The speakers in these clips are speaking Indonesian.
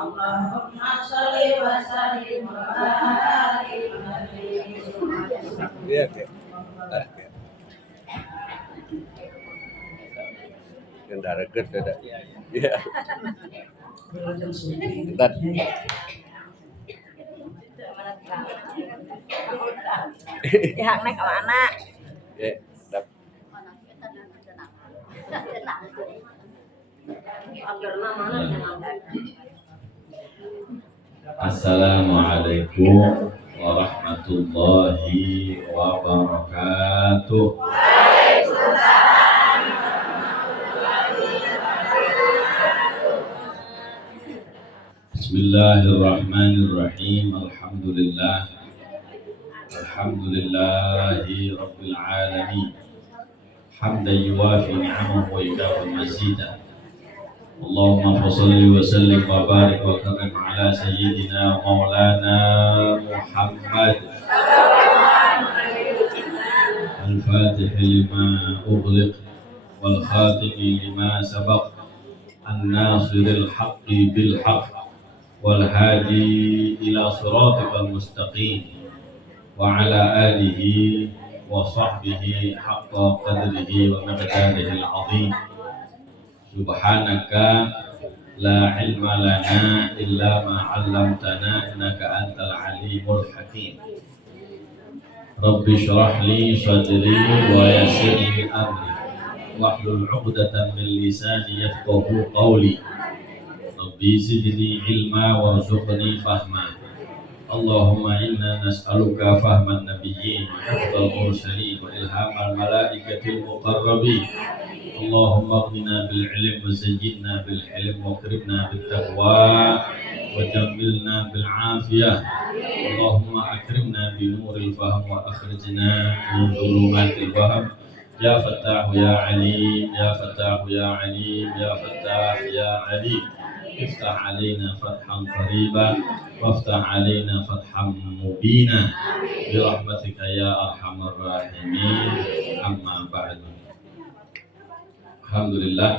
Allahumma sholli wa sallim wa barik alaihi. Iya, Yang reget ada. Iya. Bentar. Ya, naik ke mana? Ya, dap. Assalamualaikum warahmatullahi wabarakatuh. Bismillahirrahmanirrahim. Alhamdulillahi rabbil alamin. Hamdan yuwafi ni'amahu wa yukafi mazidah. Allahumma salli wa sallim wa barik wa karim ala sayyidina maulana Muhammad al-fatih lima ughliq wal khatimi lima sabaq an-nasiril haqqi bil haqq wal hadi ila siratikal mustaqim wa ala alihi wa sahbihi haqqa qadrihi wa miqdarihi al-azim. Subhanaka la ilma lana illa ma 'allamtana innaka antal alimul hakim. Rabbi shrah li sadri wa yassir li amri wahlul 'uqdatam min lisani yafqahu qawli. Rabbi zidni ilma warzuqni fahma. Allahumma inna nas'aluka fahman nabiyyin wa hifdzal mursalin wa ilhamal malaikatil muqarrabin. Allahumma aghnina bil ilm wa zayyinna bil hilm wa akrimna bit taqwa wa jammilna bil afiyah. Allahumma akrimna bi nuril fahm wa akhrijna min dhulumatil wahm. Ya Fattah ya Alim, ya Fattah ya Alim, ya Fattah ya Alim. Iftah alaina fathan qariba waftah alaina fathan mubina bi rahmatika ya arhamar rahimin. Amma ba'du. Alhamdulillah,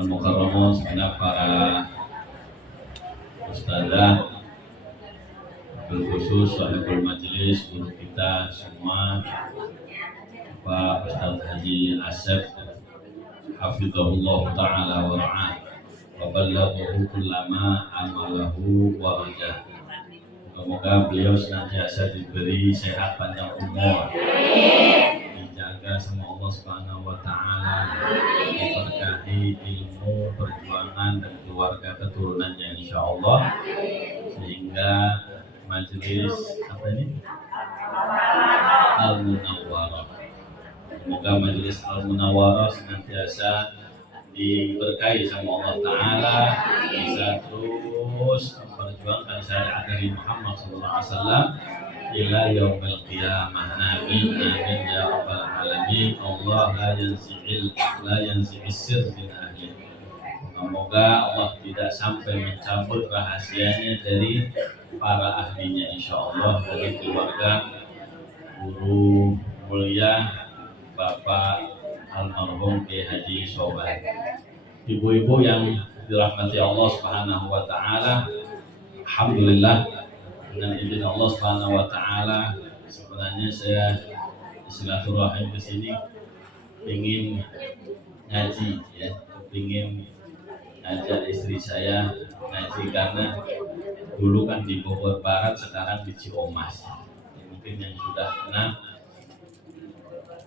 al-mukarramun segenap para ustadzah, berkhusus sahibul majelis, guru kita semua, Pak Ustadz Haji Asep, hafizahullah ta'ala wa ra'ah, wa ballaghahu kullama amalahu wa rajah. Semoga beliau senantiasa diberi sehat panjang umur, dijaga sama Allah Subhanahu wa ta'ala, diberkahi ilmu, perjuangan dan keluarga keturunannya insyaallah, sehingga majelis apa ini? Al-Munawwarah. Semoga majelis Al-Munawwarah senantiasa diberkahi sama Allah ta'ala, bisa terus memperjuangkan syariat dari Muhammad SAW ila yaumil qiyamah. Amin amin ya rabbal alamin. Allah la yanzi'is sir min ahli. Semoga Allah tidak sampai mencabut rahasianya dari para ahlinya insyaallah, dari keluarga guru mulia Bapak almarhum Kiai Haji Sobat. Ibu-ibu yang dirahmati Allah Subhanahu wa taala, alhamdulillah dengan izin Allah Subhanahu wa taala, sebenarnya saya silaturahim ke sini ingin ngaji ya, ingin ngajak istri saya ngaji, karena dulu kan di Bogor Barat, sekarang di Ciamas. Mungkin yang sudah kenal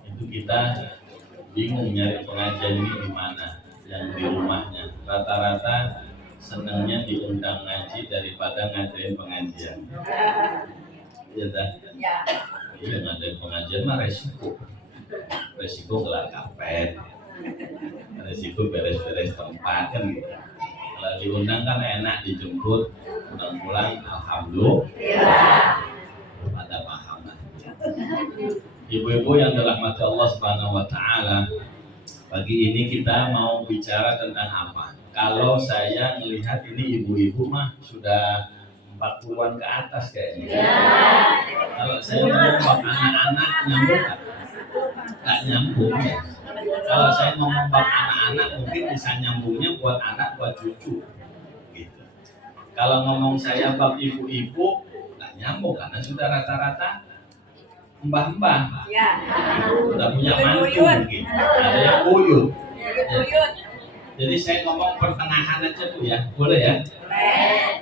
itu, kita bingung nyari pengajian ini di mana, yang di rumahnya. Rata-rata senangnya diundang ngaji daripada ngadain pengajian. Iya dah. Iya, ngadain pengajian mah resiko gelar karpet, resiko beres-beres tempat kan gitu. Kalau diundang kan enak, dijemput, pulang-pulang alhamdulillah pada paham. Ibu-ibu yang dirahmati Allah Subhanahu wa taala, pagi ini kita mau bicara tentang apa? Kalau saya melihat ini ibu-ibu mah sudah 40-an ke atas kayaknya. Kalau saya ngomong anak-anak nyambung nggak nyambung ya. Kalau saya ngomong anak-anak mungkin bisa nyambungnya buat anak, buat cucu gitu. Kalau ngomong saya bab ibu-ibu nggak nyambung karena sudah rata-rata mbah-mbah, Ya. udah punya mantu Buyut. gitu. Ada yang buyut. Buyut. Jadi saya ngomong pertengahan aja tuh ya, boleh ya? Boleh.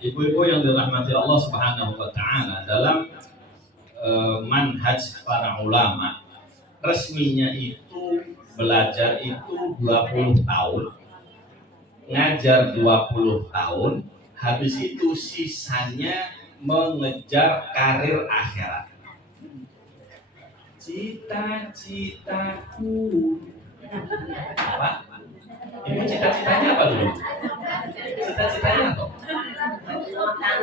Ibu-ibu yang dirahmati Allah Subhanahu wa taala, dalam manhaj para ulama, resminya itu belajar itu 20 tahun, ngajar 20 tahun, habis itu sisanya mengejar karir akhirat. Cita-citaku apa? Ibu cita-citanya apa dulu? Cita-citanya apa?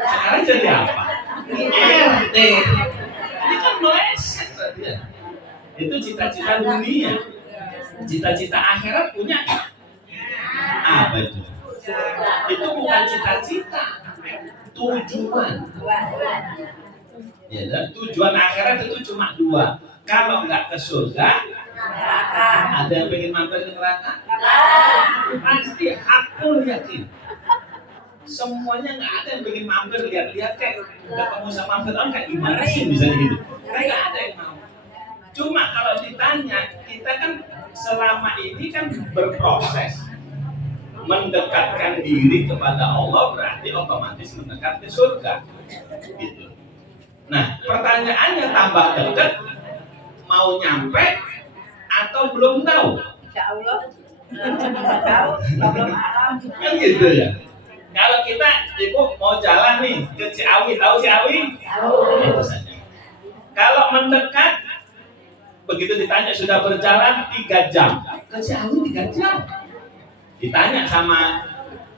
Sekarang jadi apa? RT. Ini kan meleset tadi ya. Itu cita-cita dunia. Cita-cita akhirat punya apa itu? Itu bukan cita-cita, tujuan. Ya, dan tujuan akhirat itu cuma dua. Kalau nggak ke surga, ada yang pengen mampir ke neraka? Pasti, aku yakin. Semuanya nggak ada yang pengen mampir lihat-lihat kayak ketemu sama Fir'aun kayak gimana sih bisa gitu? Kayak nggak ada yang mau. Cuma kalau ditanya, kita kan selama ini kan berproses mendekatkan diri kepada Allah, berarti otomatis mendekat ke surga. Gitu. Nah, pertanyaannya tambah dekat, mau nyampe atau belum tahu? Insya Allah. Tahu, belum alam. Kan gitu ya. Kalau kita, ibu mau jalan nih ke Ciawi, tahu Ciawi? Tahu. Itu saja. Kalau mendekat, begitu ditanya sudah berjalan 3 jam, ke Ciawi 3 jam. Ditanya sama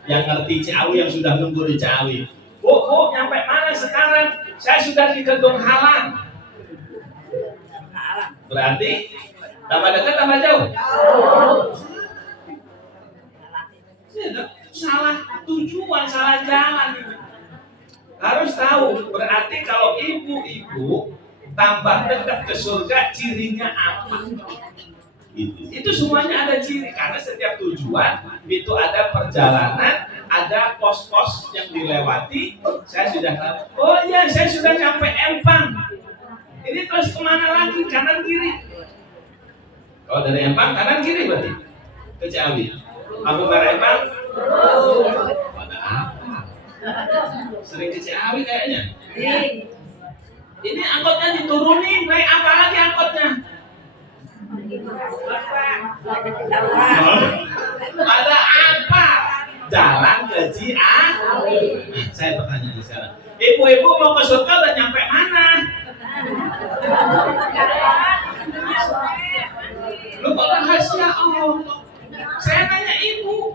yang ngerti Ciawi, yang sudah nunggu di Ciawi, Bu, nyampe mana sekarang? Saya sudah di Gedung Halang. Berarti tambah dekat tambah jauh. Salah tujuan, salah jalan. Harus tahu. Berarti kalau ibu-ibu tambah dekat ke surga, cirinya apa? Itu semuanya ada ciri, karena setiap tujuan itu ada perjalanan, ada pos-pos yang dilewati. Saya sudah tahu, oh iya saya sudah sampai Empang. Ini terus kemana lagi? Kanan kiri. Kalau dari Empang kanan kiri berarti ke Ciawi. Aku dari Empang. Pada apa? Sering ke Ciawi kayaknya. Ini angkotnya diturunin, naik apa lagi angkotnya? Ada apa? Jalan ke Ciawi. Nah, saya bertanya sekarang. Ibu-ibu mau ke surga udah nyampe mana? Lu kok rahasia Allah? Saya nanya ibu.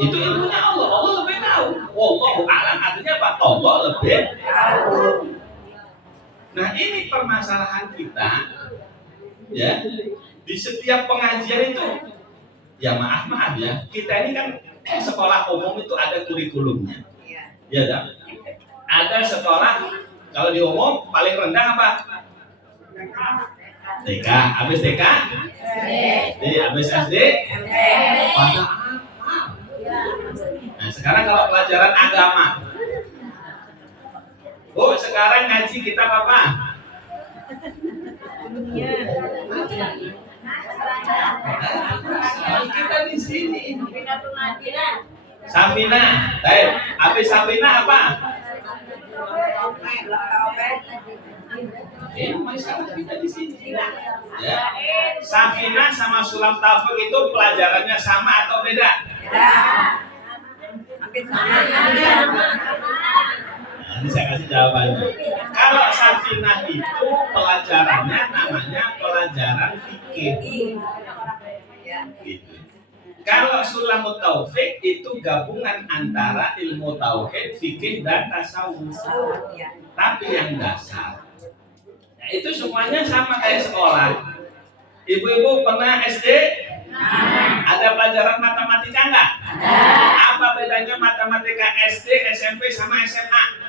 Itu ilmunya Allah. Allah lebih tahu. Wallahu a'lam artinya apa? Allah lebih tahu. Nah, ini permasalahan kita. Ya, di setiap pengajian itu, ya maaf ya, kita ini kan sekolah umum itu ada kurikulumnya. Ya, dah. Ada sekolah kalau di umum paling rendah apa? TK, habis TK, SD, habis SD, pada apa? Nah, sekarang kalau pelajaran agama, Bu, sekarang ngaji kita apa? Kita di sini. Safina, baik. Habis Safina apa? Masyarakat kita di sini. Ya. Safina sama Sulam Taufik itu pelajarannya sama atau beda? Nah, ini saya kasih jawabannya. Kalau Safinah itu pelajarannya namanya pelajaran fikih. Gitu. Kalau Sulamut Taufik itu gabungan antara ilmu tauhid, fikih dan tasawuf. Tapi yang dasar. Nah, itu semuanya sama kayak sekolah. Ibu-ibu pernah SD? Ada pelajaran matematika enggak? Apa bedanya matematika SD, SMP sama SMA?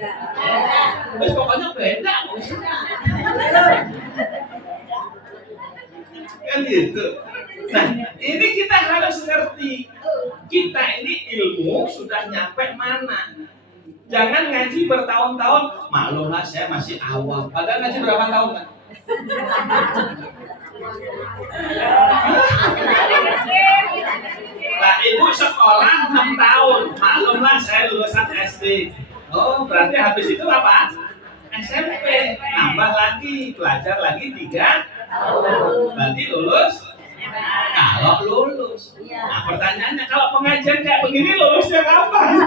Terus pokoknya beda. Kan gitu. Nah, ini kita harus ngerti. kita ini ilmu sudah nyampe mana. Jangan ngaji bertahun-tahun, maklumlah saya masih awam. Padahal ngaji berapa tahun kan? Nah, ibu sekolah 6 tahun, maklumlah saya lulusan SD. Oh, berarti habis itu apa? SMP, nambah lagi, belajar lagi 3 tahun. Berarti lulus? Kalau lulus. Nah, pertanyaannya kalau pengajian kayak begini lulusnya kapan?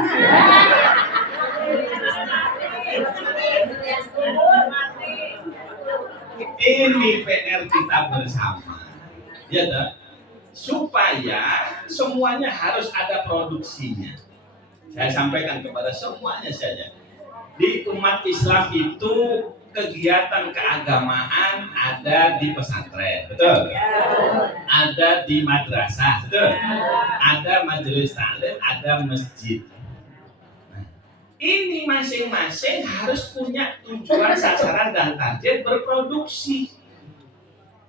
Ini PR kita bersama. Ya tak? Supaya semuanya harus ada produksinya. Saya sampaikan kepada semuanya saja. Di umat Islam itu kegiatan keagamaan ada di pesantren, betul? Ada di madrasah, betul? Ada majelis taklim, ada masjid. Nah, ini masing-masing harus punya tujuan, sasaran, dan target berproduksi.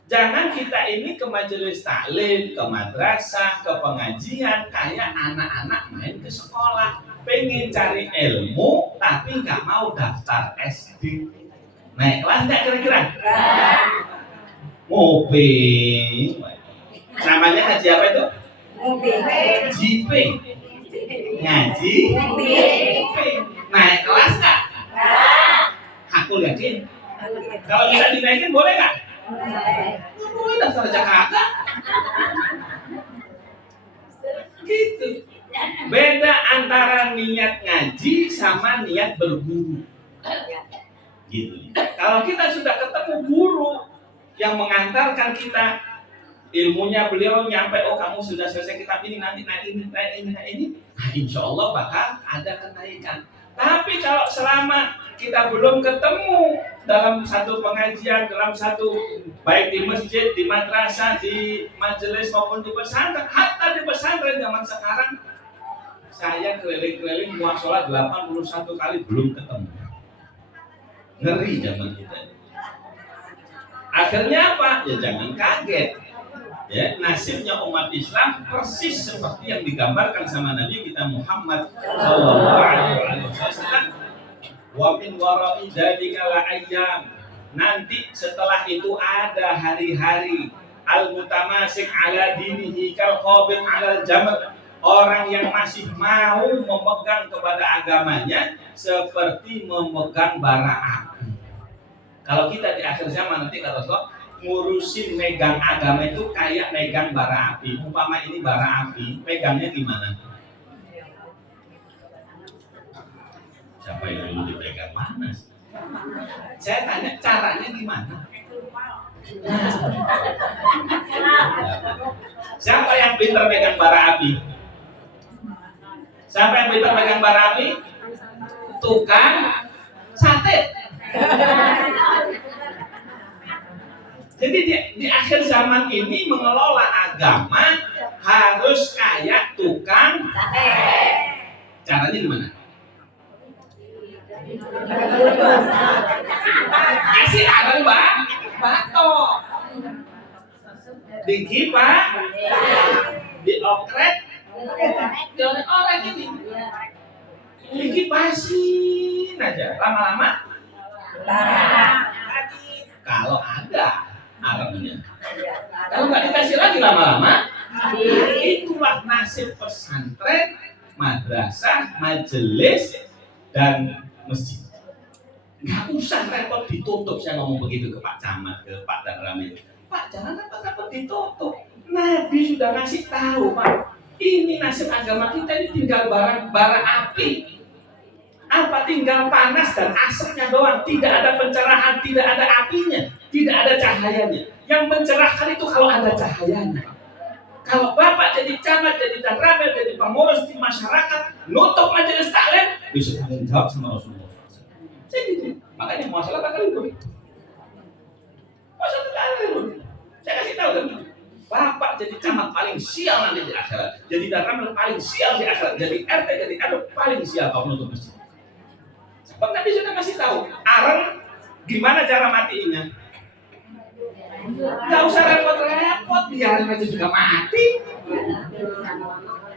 Jangan kita ini ke majelis taklim, ke madrasah, ke pengajian kayak anak-anak main ke sekolah, pengen cari ilmu tapi nggak mau daftar SD. Naik kelas nggak kira-kira? Ngopi. Namanya ngaji apa itu? JP. Ngaji. Naik kelas nggak? Aku yakin. Kalau bisa dinaikin boleh nggak? Boleh, daftar Jakarta. Gitu. Beda antara niat ngaji sama niat berguru. Gitu. Kalau kita sudah ketemu guru yang mengantarkan kita, ilmunya beliau nyampe, oh kamu sudah selesai kitab ini, nanti ini, nah, insya Allah bakal ada kenaikan. Tapi kalau selama kita belum ketemu dalam satu pengajian, dalam satu baik di masjid, di madrasah, di majelis maupun di pesantren, hatta di pesantren zaman sekarang, saya keliling-keliling muasalah 81 kali belum ketemu. Ngeri zaman kita. Akhirnya apa? Ya jangan kaget. Ya, nasibnya umat Islam persis seperti yang digambarkan sama Nabi kita Muhammad sallallahu alaihi wasallam. Wa min wara'i dzalika la ayyam. Nanti setelah itu ada hari-hari al-mutamasik ala dinihi kal qabil ala al-jamr. Orang yang masih mau memegang kepada agamanya seperti memegang bara api. Kalau kita di akhir zaman nanti kata Rasulullah, ngurusin megang agama itu kayak megang bara api. Umpama ini bara api, megangnya gimana? Siapa yang dulu dipegang mana? Saya tanya caranya gimana? Siapa yang pintar megang bara api? Siapa yang pintar megang bara api? Tukang sate. Jadi di akhir zaman ini mengelola agama harus kayak tukang sate. Caranya gimana? Kasih arang batok, dikipas, diokrek, oleh orang ini, dikipasin aja, lama-lama. Kalau ada arangnya, kalau nggak dikasih lagi lama-lama, itulah nasib pesantren, madrasah, majelis, dan masjid. Nggak usah repot ditutup. Saya ngomong begitu ke Pak Camat, ke Pak Danramil. Pak, jangan repot-repot ditutup. Nabi sudah ngasih tahu, Pak. Ini nasib agama kita ini tinggal bara api. Apa tinggal panas dan asapnya doang. Tidak ada pencerahan, tidak ada apinya, tidak ada cahayanya. Yang mencerahkan itu kalau ada cahayanya. Kalau Bapak jadi camat, jadi danramil, jadi pengurus di masyarakat, nutup majelis taklim, bisa tanggung jawab sama Rasulullah. Jadi, makanya masalah bakal itu. Masalah bakal itu. Saya kasih tahu kan, Bapak jadi camat paling sial nanti di akhirat, jadi danramil paling sial di akhirat, jadi RT, jadi RW paling sial kalau nutup masjid. Sebab Nabi sudah kasih tahu, arang gimana cara matiinnya. Gak usah repot-repot, biarin aja juga mati.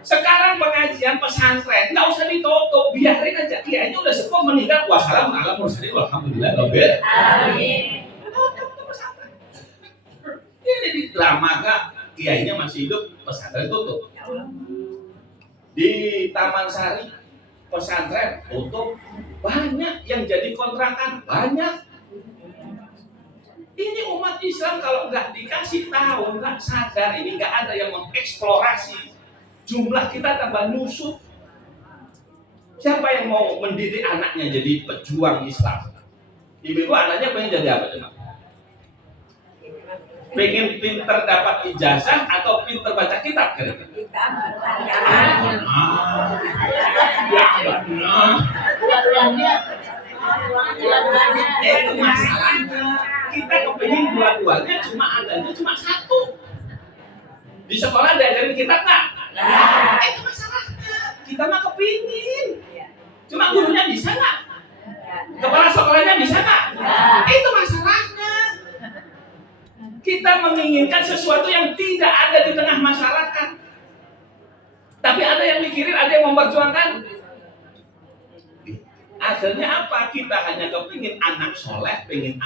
Sekarang pengajian pesantren nggak usah ditutup, biarin aja. Kiainya udah sepuh meninggal, wassalamualaikum warahmatullahi alhamdulillah robbil. Amin. Tutup pesantren. Ini di Dramaga kiainya masih hidup, pesantren tutup. Di Taman Sari pesantren tutup. Banyak yang jadi kontrakan, banyak. Ini umat Islam kalau nggak dikasih tahu, nggak sadar, ini nggak ada yang mengeksplorasi. Jumlah kita tambah nusuk. Siapa yang mau mendidik anaknya jadi pejuang Islam? Ibu anaknya pengen jadi apa coba? Pengen pinter dapat ijazah atau pinter baca kitab kira-kira? Kita bertanya. Ya benar. Dua-duanya. Itu masalahnya. Kita kepingin dua-duanya, cuma satu. Di sekolah diajarin kitab nggak? Itu masalahnya. Kita mah kepingin. Cuma gurunya bisa nggak? Kepala sekolahnya bisa nggak? Itu masalahnya. Kita menginginkan sesuatu yang tidak ada di tengah masyarakat. Tapi ada yang mikirin, ada yang memperjuangkan. Akhirnya apa? Kita hanya kepingin anak soleh, pengen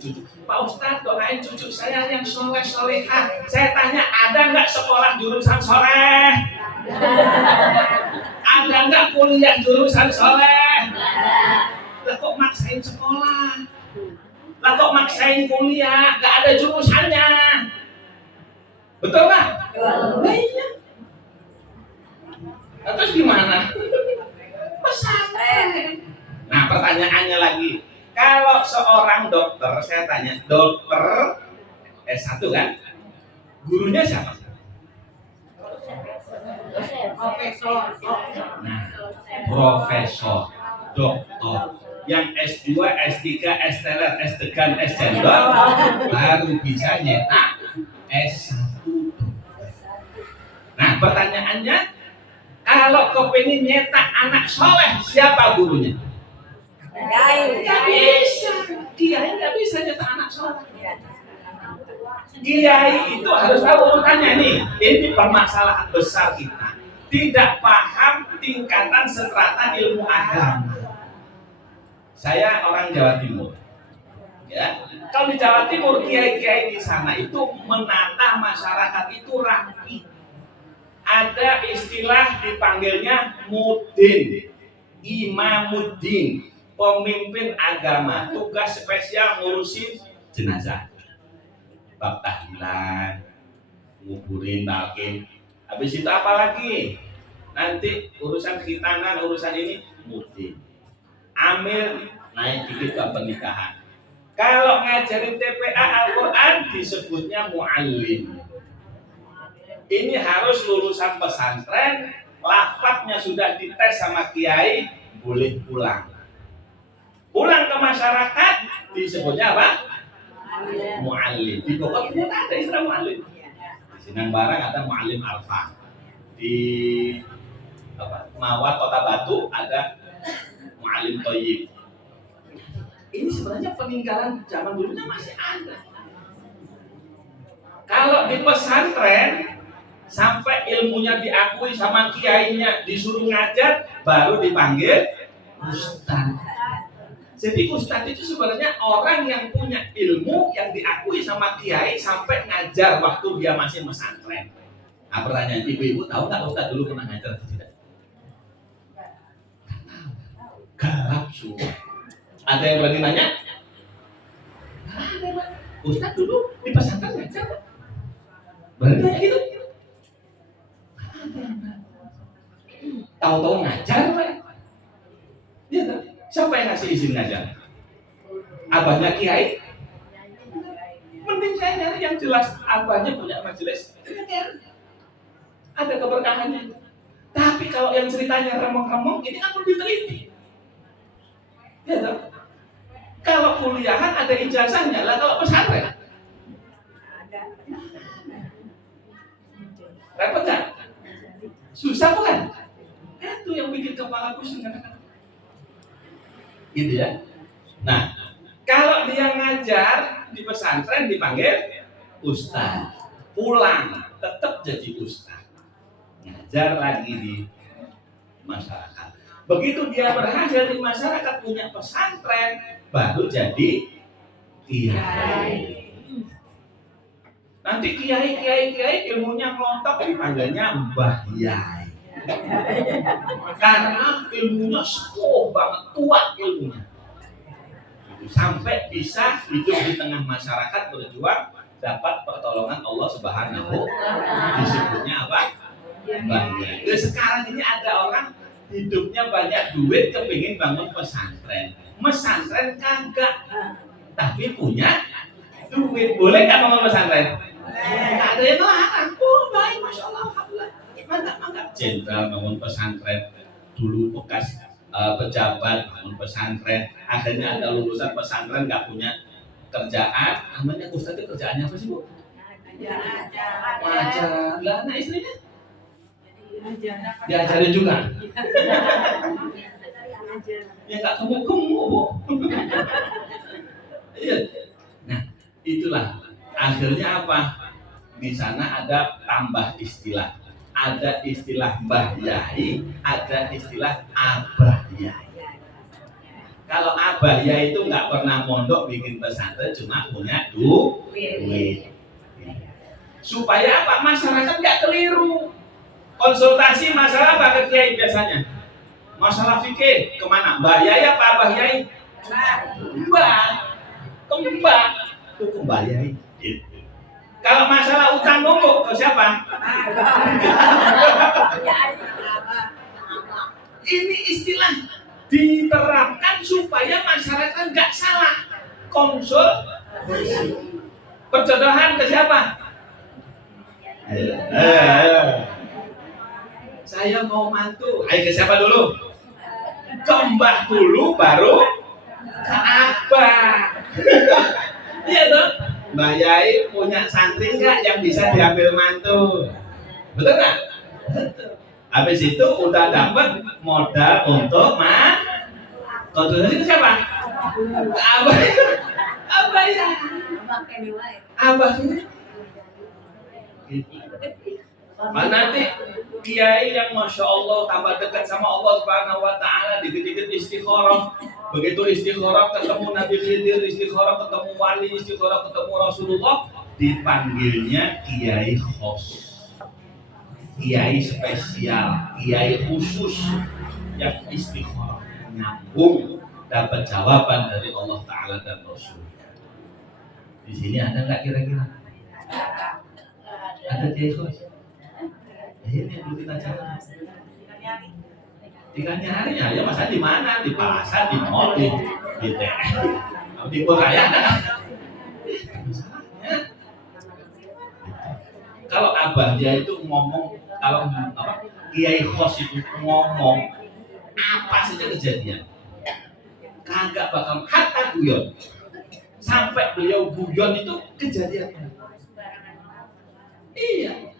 cucu. Pak Ustadz doain cucu saya yang soleh solehah. Saya tanya, ada nggak sekolah jurusan soleh? Ada nggak kuliah jurusan soleh? Lah kok maksain sekolah? Lah kok maksain kuliah? Nggak ada jurusannya. Betul nggak? Nah, iya. Terus gimana? Pesantren. Nah, pertanyaannya lagi, kalau seorang dokter, saya tanya, dokter S1 kan? Gurunya siapa? Profesor. Nah, profesor, dokter. Yang S2, S3, S-teler, S-dekan, S-cendol baru bisa nyetak S1. Nah, pertanyaannya, kalau kepingin nyetak anak soleh, siapa gurunya? Nggak bisa. Kiai nggak bisa nyetak anak soleh. Kiai itu harus tahu urutannya nih. Ini permasalahan besar kita. Tidak paham tingkatan strata ilmu agama. Saya orang Jawa Timur. Ya, kalau di Jawa Timur kiai-kiai di sana itu menata masyarakat itu rapi. Ada istilah dipanggilnya mudin, imamuddin, pemimpin agama, tugas spesial ngurusin jenazah, bab tahlilan, nguburin, talqin. Habis itu apa lagi? Nanti urusan khitanan, urusan ini mudin. Amil naik dikit ke pernikahan. Kalau ngajarin TPA Al-Quran disebutnya muallim. Ini harus lulusan pesantren, lafadznya sudah dites sama kiai, boleh pulang. Pulang ke masyarakat disebutnya apa? Muallim. Di Bogor ternyata ada istilah muallim. Di Sinang Barang ada muallim alfa. Di Mawar Kota Batu ada muallim toyib. Ini sebenarnya peninggalan zaman dulunya masih ada. Kalau di pesantren sampai ilmunya diakui sama kiainya, disuruh ngajar, baru dipanggil ustaz. Jadi ustaz itu sebenarnya orang yang punya ilmu yang diakui sama kiai sampai ngajar waktu dia masih pesantren. Nah, pertanyaan ibu-ibu, tahu nggak ustaz dulu pernah ngajar atau tidak? Galap semua. Ada yang berani nanya? Ustaz dulu di pesantren ngajar? Berani nanya gitu? Tahu-tahu ngajar, Pak. Ya, siapa yang ngasih izin ngajar? Abahnya kiai? Mending saya nyari yang jelas abahnya punya majelis. Ada keberkahannya. Tapi kalau yang ceritanya remong-remong, ini kan perlu diteliti. Ya, tak? Kalau kuliahan ada ijazahnya, lah kalau pesantren repot kan? Susah bukan? Itu yang bikin kepala pusing kadang-kadang. Gitu ya. Nah, kalau dia ngajar di pesantren dipanggil ustaz. Pulang tetap jadi ustaz. Ngajar belajar lagi di masyarakat. Begitu dia berhasil di masyarakat, punya pesantren, baru jadi kiai. Nanti kiai ilmunya ngelontok, dipanggilnya Mbah Yai. Karena ilmunya sepuh banget, kuat ilmunya. Sampai bisa hidup di tengah masyarakat, berjuang, dapat pertolongan Allah Subhanahu. Disebutnya apa? Mbah Yai. Sekarang ini ada orang hidupnya banyak duit, kepingin bangun pesantren. Pesantren kagak, tapi punya duit. Boleh nggak bangun pesantren? Nggak ada yang larang. Oh baik, masya Allah, alhamdulillah. Mantap. Jenderal bangun pesantren, dulu bekas pejabat bangun pesantren, akhirnya ada lulusan pesantren nggak punya kerjaan. Namanya Ustaz itu kerjaannya apa sih, Bu? Ngajar. Lah, anak istrinya? Diajarin juga. Ya nggak kamu, Bu. Iya. Nah, itulah akhirnya apa? Di sana ada tambah istilah. Ada istilah Mbah Yai, ada istilah Abah Yai. Kalau Abah Yai itu nggak pernah mondok bikin pesantren, cuma punya duit. Supaya apa? Masyarakat nggak keliru. Konsultasi masalah apa ke kiai biasanya? Masalah fikih kemana? Mbah Yai apa Abah Yai? Mbah. Kembang. Itu Mbah Yai. Kalau masalah utang nunggu ke siapa? Ini istilah diterapkan supaya masyarakat nggak salah. Konsul perjodohan ke siapa? Saya mau mantu. Ayo ke siapa dulu? Ke Mbah dulu, baru ke Abah. Iya dong. Mbah Yai punya santri nggak yang bisa diambil mantu? Betul nggak? Habis itu udah dapat modal untuk konsultasi ke siapa? Abah. Abah ya. Abah ini. Nanti kiai yang masya Allah tambah dekat sama Allah Subhanahu Wa Taala, dikit-dikit istikharah. Begitu istikharah ketemu Nabi Khidir, istikharah ketemu wali, istikharah ketemu Rasulullah, dipanggilnya kiai khos, kiai spesial, kiai khusus yang istikharah nyambung, dapat jawaban dari Allah Taala dan Rasulnya. Di sini ada nggak kira-kira? Ada kiai khos? Ini yang perlu kita cari. Tinggalnya harinya ya masa di mana? Di pasar, di mall, di Raya ada. Kalau abahnya itu ngomong, kalau apa kiai khos itu ngomong apa saja kejadian, kagak bakal hatta guyon. Sampai beliau guyon itu kejadian. Iya.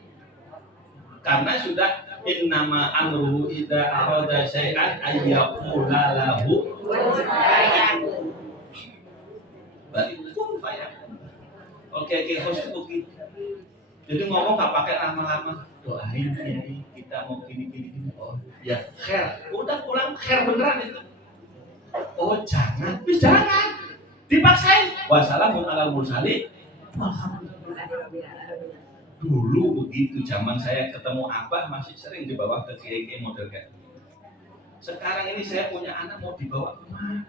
Karena sudah innama amruhu idza arada syai'an ayyaqula lahu kun fayakun. Oke, khusus begitu. Jadi ngomong nggak pakai lama-lama. Doain kiai kita mau gini. Oh, ya khair. Udah pulang khair beneran itu. Oh, jangan. Dipaksain. Wassalamun ala mursalin. Dulu begitu, zaman saya ketemu Abah masih sering dibawa ke kiai-kiai model kayak. Sekarang ini saya punya anak mau dibawa kemana?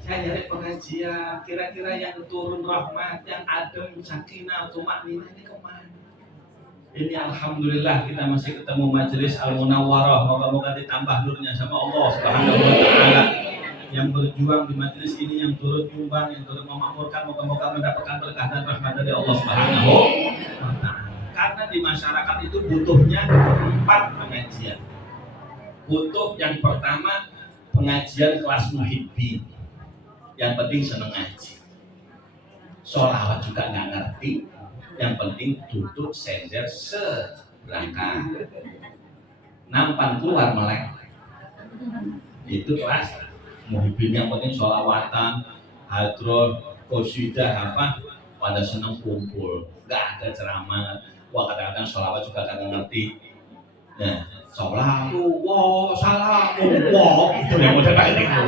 Saya nyari pengajian, kira-kira yang turun rahmat, yang adem, sakinah, tumakninah ini kemana? Ini alhamdulillah kita masih ketemu majelis Al-Munawwarah, moga-moga ditambah nurnya sama Allah Subhanahu wa Ta'ala. Yang berjuang di majelis ini, yang turut nyumbang, yang turut memakmurkan, moga-moga mendapatkan berkah dan rahmat dari Allah Subhanahu wa Ta'ala. Karena di masyarakat itu butuhnya 4 pengajian. Butuh yang pertama pengajian kelas muhibbin. Yang penting seneng ngaji. Sholawat juga nggak ngerti. Yang penting duduk sender seberangkah. Nampan keluar melek. Itu kelas muhibbin. Yang penting sholawatan, hadroh, qasidah apa, pada seneng kumpul. Nggak ada ceramah. Wah kadang-kadang sholawat juga kadang ngerti. Ya, salawat, salawat, itu yang udah kayak gitu.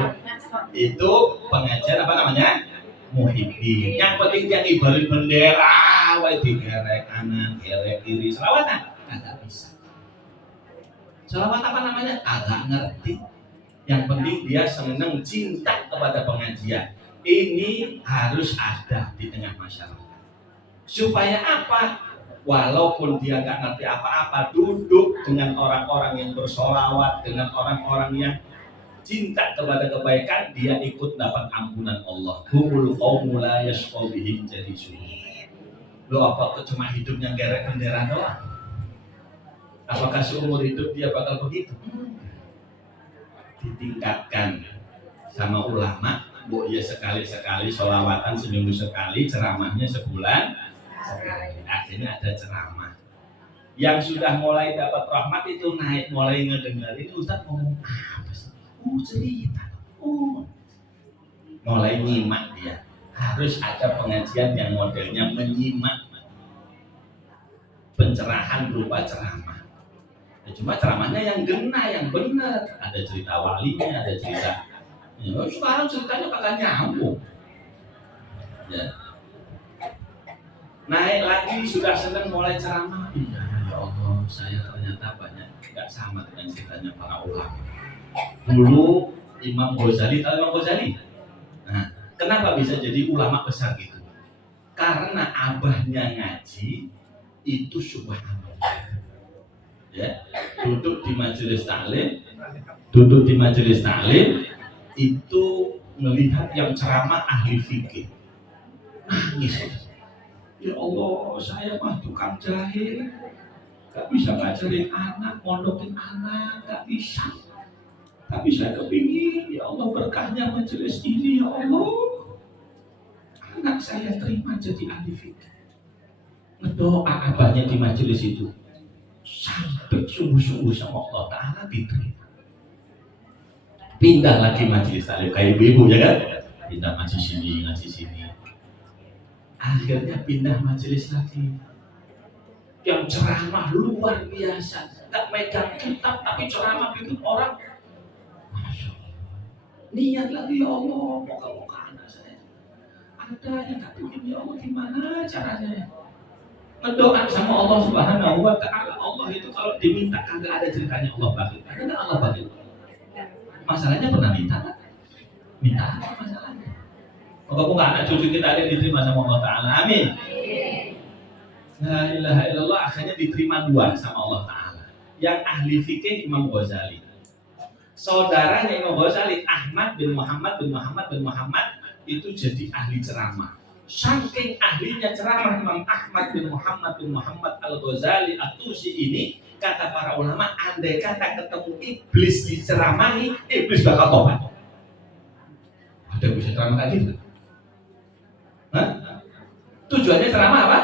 Itu pengajian apa namanya? Muhyiddin. Yang penting dia ngibarin bendera, wae digerek kanan, gerek kiri, selawatan kagak bisa. Selawat apa namanya? Agak ngerti. Yang penting dia seneng cinta kepada pengajian. Ini harus ada di tengah masyarakat. Supaya apa? Walaupun dia nggak ngerti apa-apa, duduk dengan orang-orang yang bersolawat, dengan orang-orang yang cinta kepada kebaikan, dia ikut dapat ampunan Allah. Humul qaumu la yashqa bihim jalisun. Lo apa cuma hidupnya gerek bendera doang? Apakah seumur hidup dia bakal begitu? Ditingkatkan sama ulama, bu ya sekali-sekali sholawatan seminggu sekali, ceramahnya sebulan sekali. Akhirnya ada ceramah. Yang sudah mulai dapat rahmat itu naik, mulai ngedengerin Ustaz ngomong apa sih? Cerita. Mulai nyimak dia. Harus ada pengajian yang modelnya menyimak, pencerahan berupa ceramah. Ya, cuma ceramahnya yang gena, yang benar. Ada cerita walinya, ada cerita. Ya, sekarang ceritanya kagak nyambung. Ya. Naik lagi sudah senang mulai ceramah. Iya, ya Allah, saya ternyata banyak nggak sama dengan ceritanya para ulama. Dulu Imam Ghazali, tahu Imam Ghazali? Nah, kenapa bisa jadi ulama besar gitu? Karena abahnya ngaji itu subhanallah. Ya, duduk di majelis taklim, itu melihat yang ceramah ahli fikih, nangis. Ya Allah, saya mah tukang jahil, gak bisa ngajarin anak, mondokin anak, gak bisa. Tapi saya kepingin, ya Allah berkahnya majelis ini, ya Allah, anak saya terima jadi ahli fikih. Ngedoa abahnya di majelis itu sampai sungguh-sungguh sama Allah Ta'ala diterima. Pindah lagi majelis taklim kayak ibu ya kan? Pindah majelis sini, ngaji sini. Akhirnya pindah majelis lagi. Yang ceramah luar biasa. Tak megang kitab tapi ceramah bikin orang. Masya Allah. Niat lagi ya Allah, moga-moga anak saya ada yang tak bikin ya Allah gimana caranya? Mendoa sama Allah Subhanahu wa Ta'ala. Allah itu kalau diminta kagak ada ceritanya Allah bakhil. Ada kan Allah bakhil? Masalahnya pernah minta kan? Minta apa masalahnya? Moga-moga anak cucu kita ada diterima sama Allah Ta'ala. Amin. La ilaha illallah, akhirnya diterima dua sama Allah Ta'ala. Yang ahli fikih Imam Ghazali. Saudaranya Imam Ghazali, Ahmad bin Muhammad itu jadi ahli ceramah. Saking ahlinya ceramah Imam Ahmad bin Muhammad Al-Ghazali At-Tusi ini, kata para ulama, andai kata ketemu iblis diceramahi, iblis bakal tobat. Ada yang bisa ceramah kayak gitu? Hah? Tujuannya ceramah apa?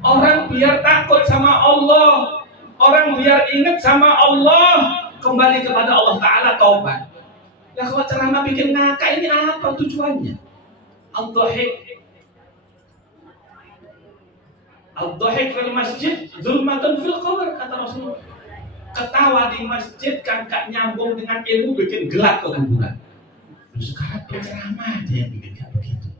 Orang biar takut sama Allah, orang biar ingat sama Allah, kembali kepada Allah Ta'ala, taubat. Ya kalau ceramah bikin ngakak, ini apa tujuannya? Al-dhahik fil masjid, zulmatun fil qabr, kata Rasulullah. Ketawa di masjid kan gak nyambung dengan ilmu, bikin gelap ke kuburan. Sekarang penceramah aja yang bikin kayak begitu.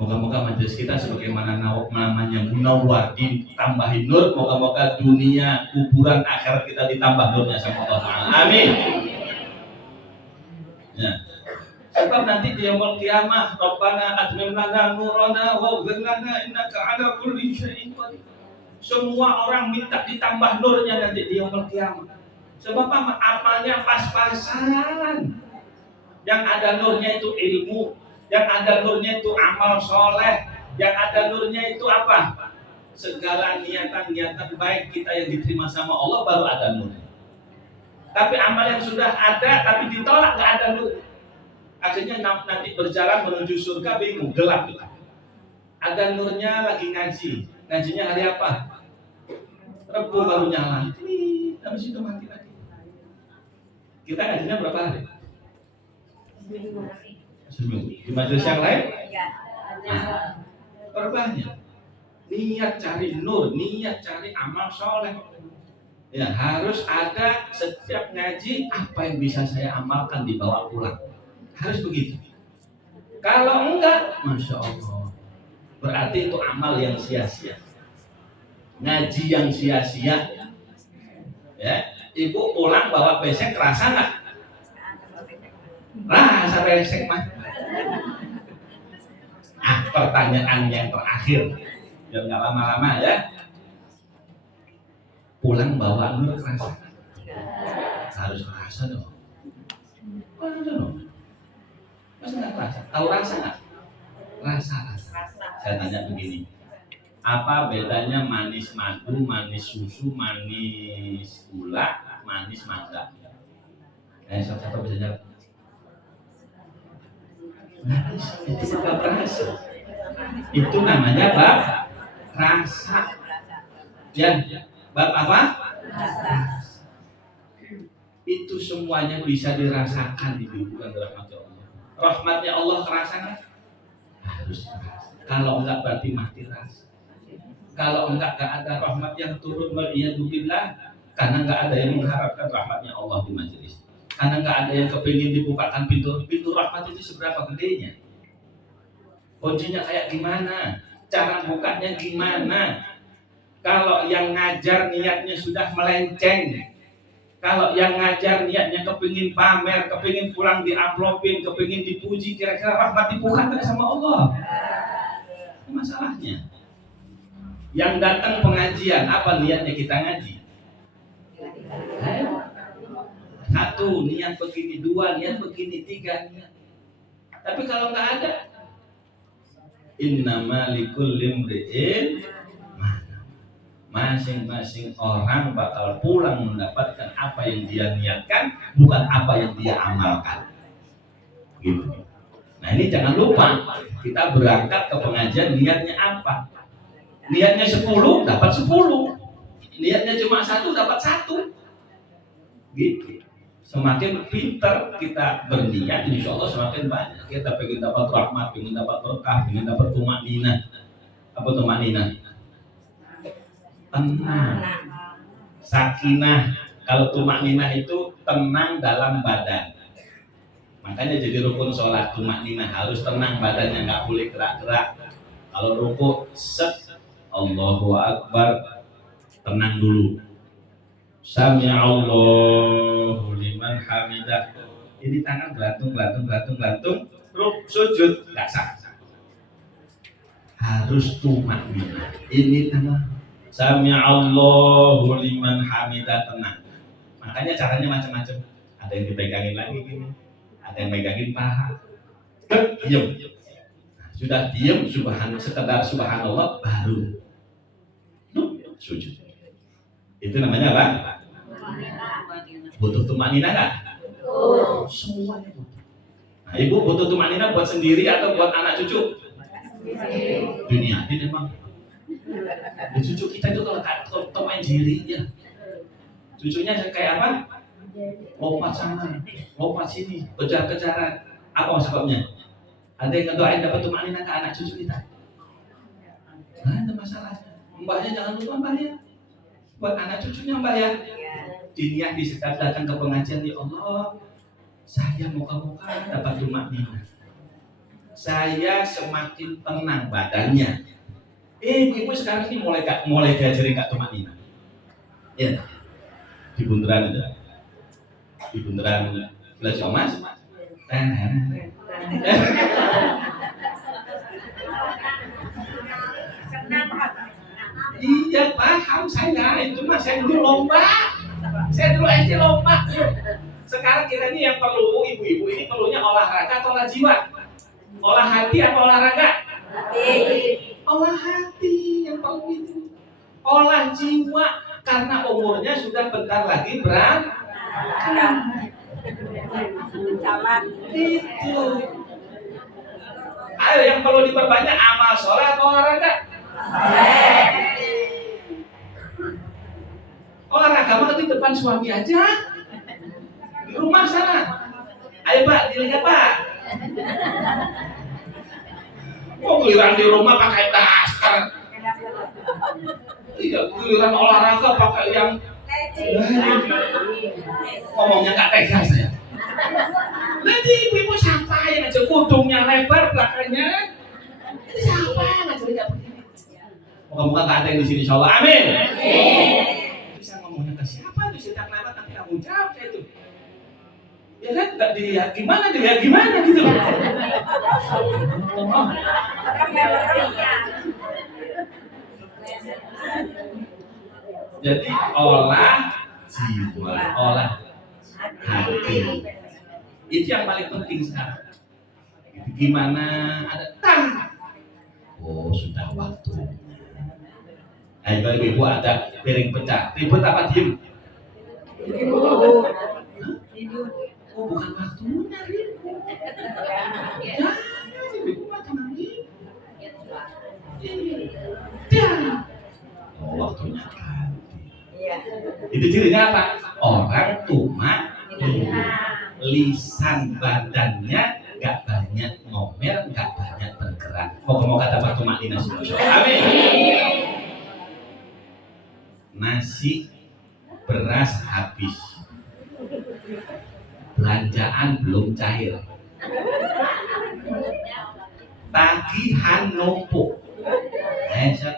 Moga-moga majelis kita sebagaimana namanya munawwar, ditambahin nur. Moga-moga dunia, kuburan, akhirat kita ditambah nurnya sama Allah Ta'ala. Amin. Ya. Sebab nanti di yaumul qiyamah, Rabbana atmim lana nurana waghfir lana innaka ala kulli syai'in qadir. Semua orang minta ditambah nurnya nanti di yaumul qiyamah. Sebab apa? Amalnya pas-pasan. Yang ada nurnya itu ilmu, yang ada nurnya itu amal soleh, yang ada nurnya itu apa? Segala niatan-niatan baik kita yang diterima sama Allah baru ada nurnya. Tapi amal yang sudah ada tapi ditolak nggak ada nur. Akhirnya nanti berjalan menuju surga bingung, gelap gitu. Ada nurnya lagi ngaji. Ngajinya hari apa? Rebu baru nyala. Habis itu mati lagi. Kita ngajinya berapa hari? Seminggu. Di majelis yang lain? Nah, perbanyak. Niat cari nur, niat cari amal soleh. Ya, harus ada setiap ngaji apa yang bisa saya amalkan dibawa pulang. Harus begitu. Kalau enggak, Masya Allah, berarti itu amal yang sia-sia. Ngaji yang sia-sia. Ya, ibu pulang bawa besek kerasa nggak? Rasa besek mah. Pertanyaan yang terakhir, biar nggak lama-lama ya. Pulang bawa nur kerasa? Harus kerasa dong. Masa nggak kerasa? Tahu rasa nggak? Rasa. Saya tanya begini. Apa bedanya manis madu, manis susu, manis gula, manis mangga? Siapa bisa jawab? Itu sebab rasa. Itu namanya bab rasa. Ya, bab apa? Rasa. Itu semuanya bisa dirasakan di bulan rahmatnya Allah. Rahmatnya Allah kerasa nggak? Harus kerasa. Kalau enggak berarti mati rasa. Kalau enggak ada rahmat yang turun waliyadzubillah, karena enggak ada yang mengharapkan rahmatnya Allah di majelis. Karena enggak ada yang kepingin dibukakan pintu rahmat itu seberapa gedenya. Kuncinya kayak gimana? Cara bukanya gimana? Kalau yang ngajar niatnya sudah melenceng, kalau yang ngajar niatnya kepingin pamer, kepingin pulang diamplopin, kepingin dipuji, kira-kira rahmat dibukakan sama Allah. Itu masalahnya. Yang datang pengajian, apa niatnya kita ngaji? Satu, niat begini, dua, niat begini, tiga, niat. Tapi kalau nggak ada, innama likulli imri'in masing-masing orang bakal pulang mendapatkan apa yang dia niatkan, bukan apa yang dia amalkan. Gitu. Nah ini jangan lupa, kita berangkat ke pengajian niatnya apa? Niatnya 10 dapat 10, niatnya cuma 1 dapat 1. Gitu. Semakin pintar kita berniat, insya Allah semakin banyak. Kita pengen dapat rahmat, pengen dapat berkah, pengen dapat tumakninah. Apa tumakninah? Tenang. Sakinah. Kalau tumakninah itu tenang dalam badan. Makanya jadi rukun sholat tumakninah, harus tenang badannya, nggak boleh gerak-gerak. Kalau rukuk set Allahu Akbar, tenang dulu. Sami'allahu liman hamidah. Ini tangan gelantung. Sujud nggak sah. Harus tumakninah. Ini tangan. Sami'allahu liman hamidah, tenang. Makanya caranya macam-macam. Ada yang dipegangin lagi gini, ada yang megangin paha. Diam. Sudah diam, sekedar subhanallah, baru sujud. Itu namanya apa? Butuh tumakninah nggak? Semuanya butuh. Nah, ibu butuh tumakninah buat sendiri atau buat anak cucu? Dunia ini memang. Cucu kita itu kalau main diri ya. Cucunya kayak apa? Lompat sana, lompat sini, kejar-kejaran. Apa sebabnya? Ada yang ngedoain dapat tumakninah ke anak cucu kita. Nah, ada masalahnya. Mbahnya jangan lupa mbah ya. Buat anak cucunya mbah ya. Diniah di setiap datang ke pengajian, ya Allah, saya moga-moga dapat tumakninah. Saya semakin tenang badannya. Ibu sekarang ini mulai diajarin gak tumakninah. Ya. Di bundaran itu. Di bundaran Village Omas. Iya paham saya, itu mah saya dulu lomba. Saya dulu SD lomba. Sekarang kita ini yang perlu, ibu-ibu ini perlunya olahraga atau olah jiwa? Olah hati apa olahraga? Olah hati yang perlu itu. Olah jiwa, karena umurnya sudah bentar lagi berangkat. Itu. Ayo yang perlu diperbanyak amal sholat atau olahraga? Olahraga mah di depan suami aja. Di rumah sana. Ayo Pak, dilihat Pak. Kok giliran di rumah pakai daster? Iya, giliran olahraga pakai yang Ngomongnya nggak tega saya. Nanti ibu-ibu siapa yang ngajak kudungnya lebar belakangnya? Ini siapa yang ngajak kayak begini? Moga-moga nggak ada yang di sini, insya Allah. Amin. Bisa ngomongnya ke siapa itu? Setiap lewat nanti tanggung jawab saya itu. Ya kan nggak dilihat gimana gitu. Jadi olah jiwa, olah hati. Itu yang paling penting sekarang. Gimana ada oh sudah waktu. Ayo ibu ada piring pecah, ribut apa diem? Oh bukan waktunya ribut. Ya, ibu macam ini. Oh waktunya ganti. Itu cirinya apa? Orang cuma lisan badannya nggak banyak ngomel, nggak banyak bergerak. Moga-moga dapat tumakinah semua. Amin. Nasi beras habis, belanjaan belum cair, tagihan numpuk.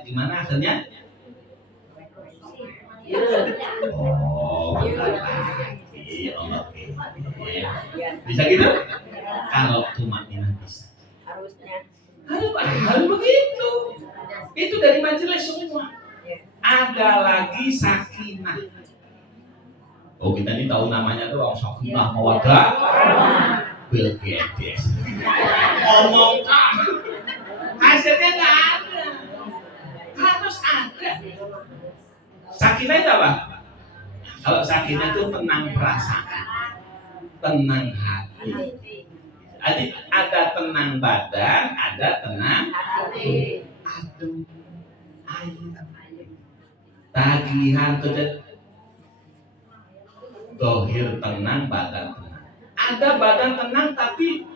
Gimana akhirnya? Oh, Allah. Bisa gitu? Kalau tumakinah bisa. Harus begitu. Itu dari majelis semua. Ada lagi sakinah. Oh kita ini tahu namanya tuh sakinah mawaddah Bill Gates. Ngomong hasilnya nggak ada. Harus ada. Sakinah itu apa? Kalau sakinah itu tenang perasaan, tenang hati. Jadi ada tenang badan, ada tenang hati. Aduh, ayo. Tagihan dohir tenang, badan tenang. Ada badan tenang tapi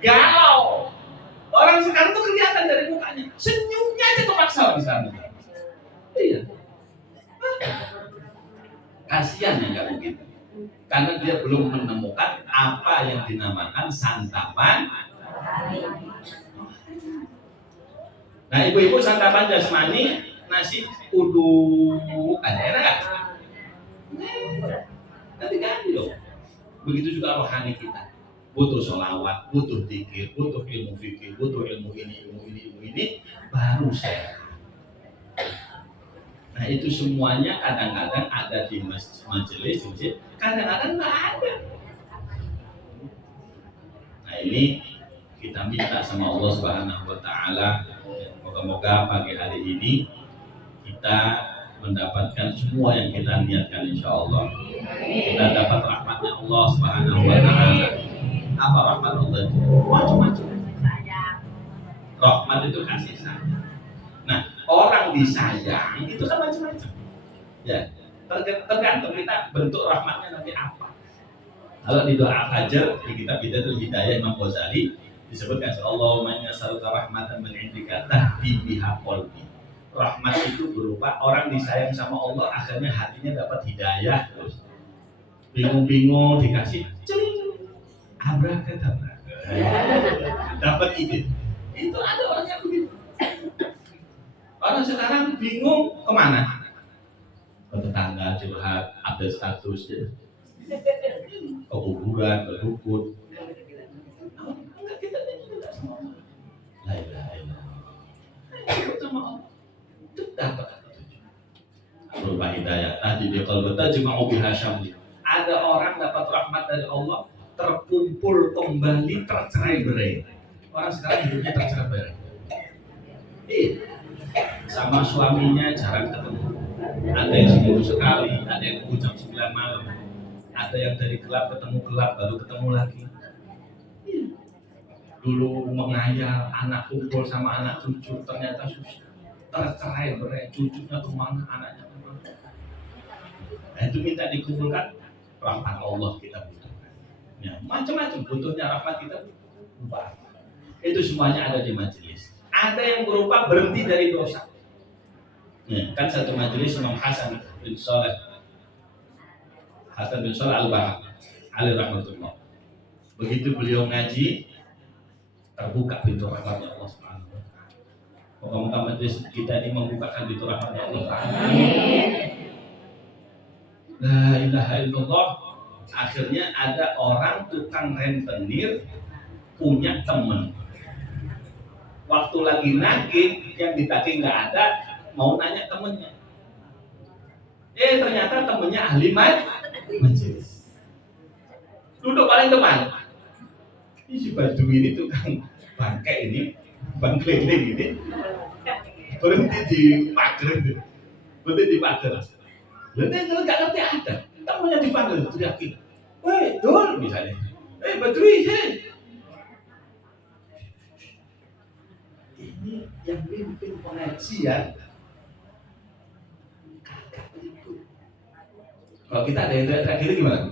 galau. Orang sekarang tuh kelihatan dari mukanya, senyumnya aja kepaksa di sana. Iya. Kasihan ya nggak begitu. Karena dia belum menemukan apa yang dinamakan santapan. Nah ibu-ibu santapan jasmani nasi uduk ada enak nggak? Nanti ganti loh. Begitu juga rohani kita. Butuh sholawat, butuh dzikir, butuh ilmu fikih, butuh ilmu ini, baru sehat. Nah itu semuanya kadang-kadang ada di majelis, kadang-kadang nggak ada. Nah ini kita minta sama Allah Subhanahu Wa Taala, moga-moga pagi hari ini kita mendapatkan semua yang kita niatkan, insya Allah. Kita dapat rahmatnya Allah Subhanahu Wa Taala. Apa rahmat Allah itu? Macam-macam. Rahmat itu kasih sayang. Nah, orang disayang itu kan macam-macam. Ya, tergantung kita bentuk rahmatnya nanti apa. Kalau di doa fajar di kitab Bidayatul Hidayah Imam Ghazali disebutkan Allahumma inna nas'aluka rahmatan min 'indika tahdi biha qalbi. Rahmat itu berupa orang disayang sama Allah akhirnya hatinya dapat hidayah terus. Bingung-bingung dikasih celing. Abrakadabra. Dapat ide. Itu ada orang yang begitu. Orang sekarang bingung kemana? Ke tetangga curhat, update status ya. Ke kuburan, ke dukun. Enggak kita tidak sama Allah. La ilaha illallah. Sama Allah. Itu dapat berupa hidayah. Tadi dia kalau betul cuma biha syamli. Ada orang dapat rahmat dari Allah, terkumpul kembali tercerai-berai. Orang sekarang hidupnya tercerai-berai. Iya. Sama suaminya jarang ketemu. Ada yang seminggu sekali, ada yang nunggu jam 9 malam. Ada yang dari gelap ketemu gelap baru ketemu lagi. Iya. Dulu mengayal anak kumpul sama anak cucu, ternyata susah. Tercerai-berai, cucunya kemana, anaknya kemana. Nah, itu minta dikumpulkan. Rahmat Allah kita butuhkan. Ya, macam-macam butuhnya rahmat kita. Itu semuanya ada di majelis. ada yang berupa berhenti dari dosa. Kan satu majelis Imam Hasan bin Saleh Al-Bahar alaihi rahmatullah. Begitu beliau ngaji, terbuka pintu rahmatnya Allah Subhanahu wa taala. Moga-moga majelis kita ini membukakan pintu rahmatnya Allah. Amin. La ilaha illallah. Akhirnya ada orang tukang rentenir punya temen. Waktu lagi nagih, yang ditagih nggak ada, mau nanya temennya. Ternyata temennya ahli majelis. Duduk paling depan. Ini si Badui ini tukang bangkai ini, bang keliling ini, berhenti di pagar itu, berhenti di pagar. Lalu dia nggak ngerti ada, temennya dipanggil teriakin, "Woi, Dul," misalnya, Badui, ini yang pimpin pengajian. Kalau kita ada yang teriak gitu gimana?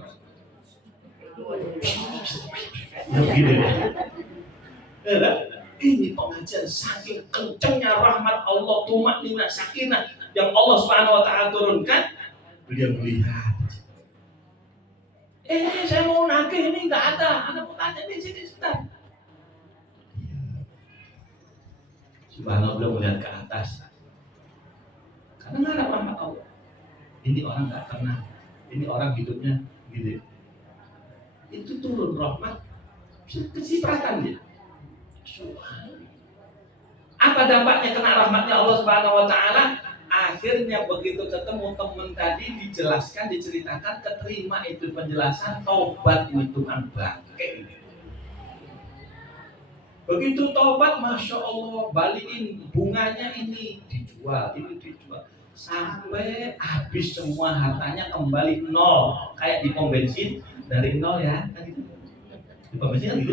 Ya begini deh. Ini pengajian saking kencangnya rahmat Allah, tumakninah, sakinah yang Allah Subhanahu wa taala turunkan. Beliau melihat. Saya mau nagih ini enggak ada. Ada mau tanya di sini sebentar. Subhanallah, beliau melihat ke atas. Karena enggak ada rahmat Allah. Ini orang enggak tenang. Ini orang hidupnya gitu. Itu turun rahmat, kecipratan dia. Apa dampaknya kena rahmatnya Allah Subhanahu wa taala? Akhirnya begitu ketemu teman tadi, dijelaskan, diceritakan, keterima itu penjelasan, taubat ini Tuhan bangkai ini. Begitu taubat, masya Allah, balikin bunganya ini dijual, sampai habis semua hartanya kembali nol, kayak di pom bensin dari nol ya, gitu. Di pom bensin kan gitu.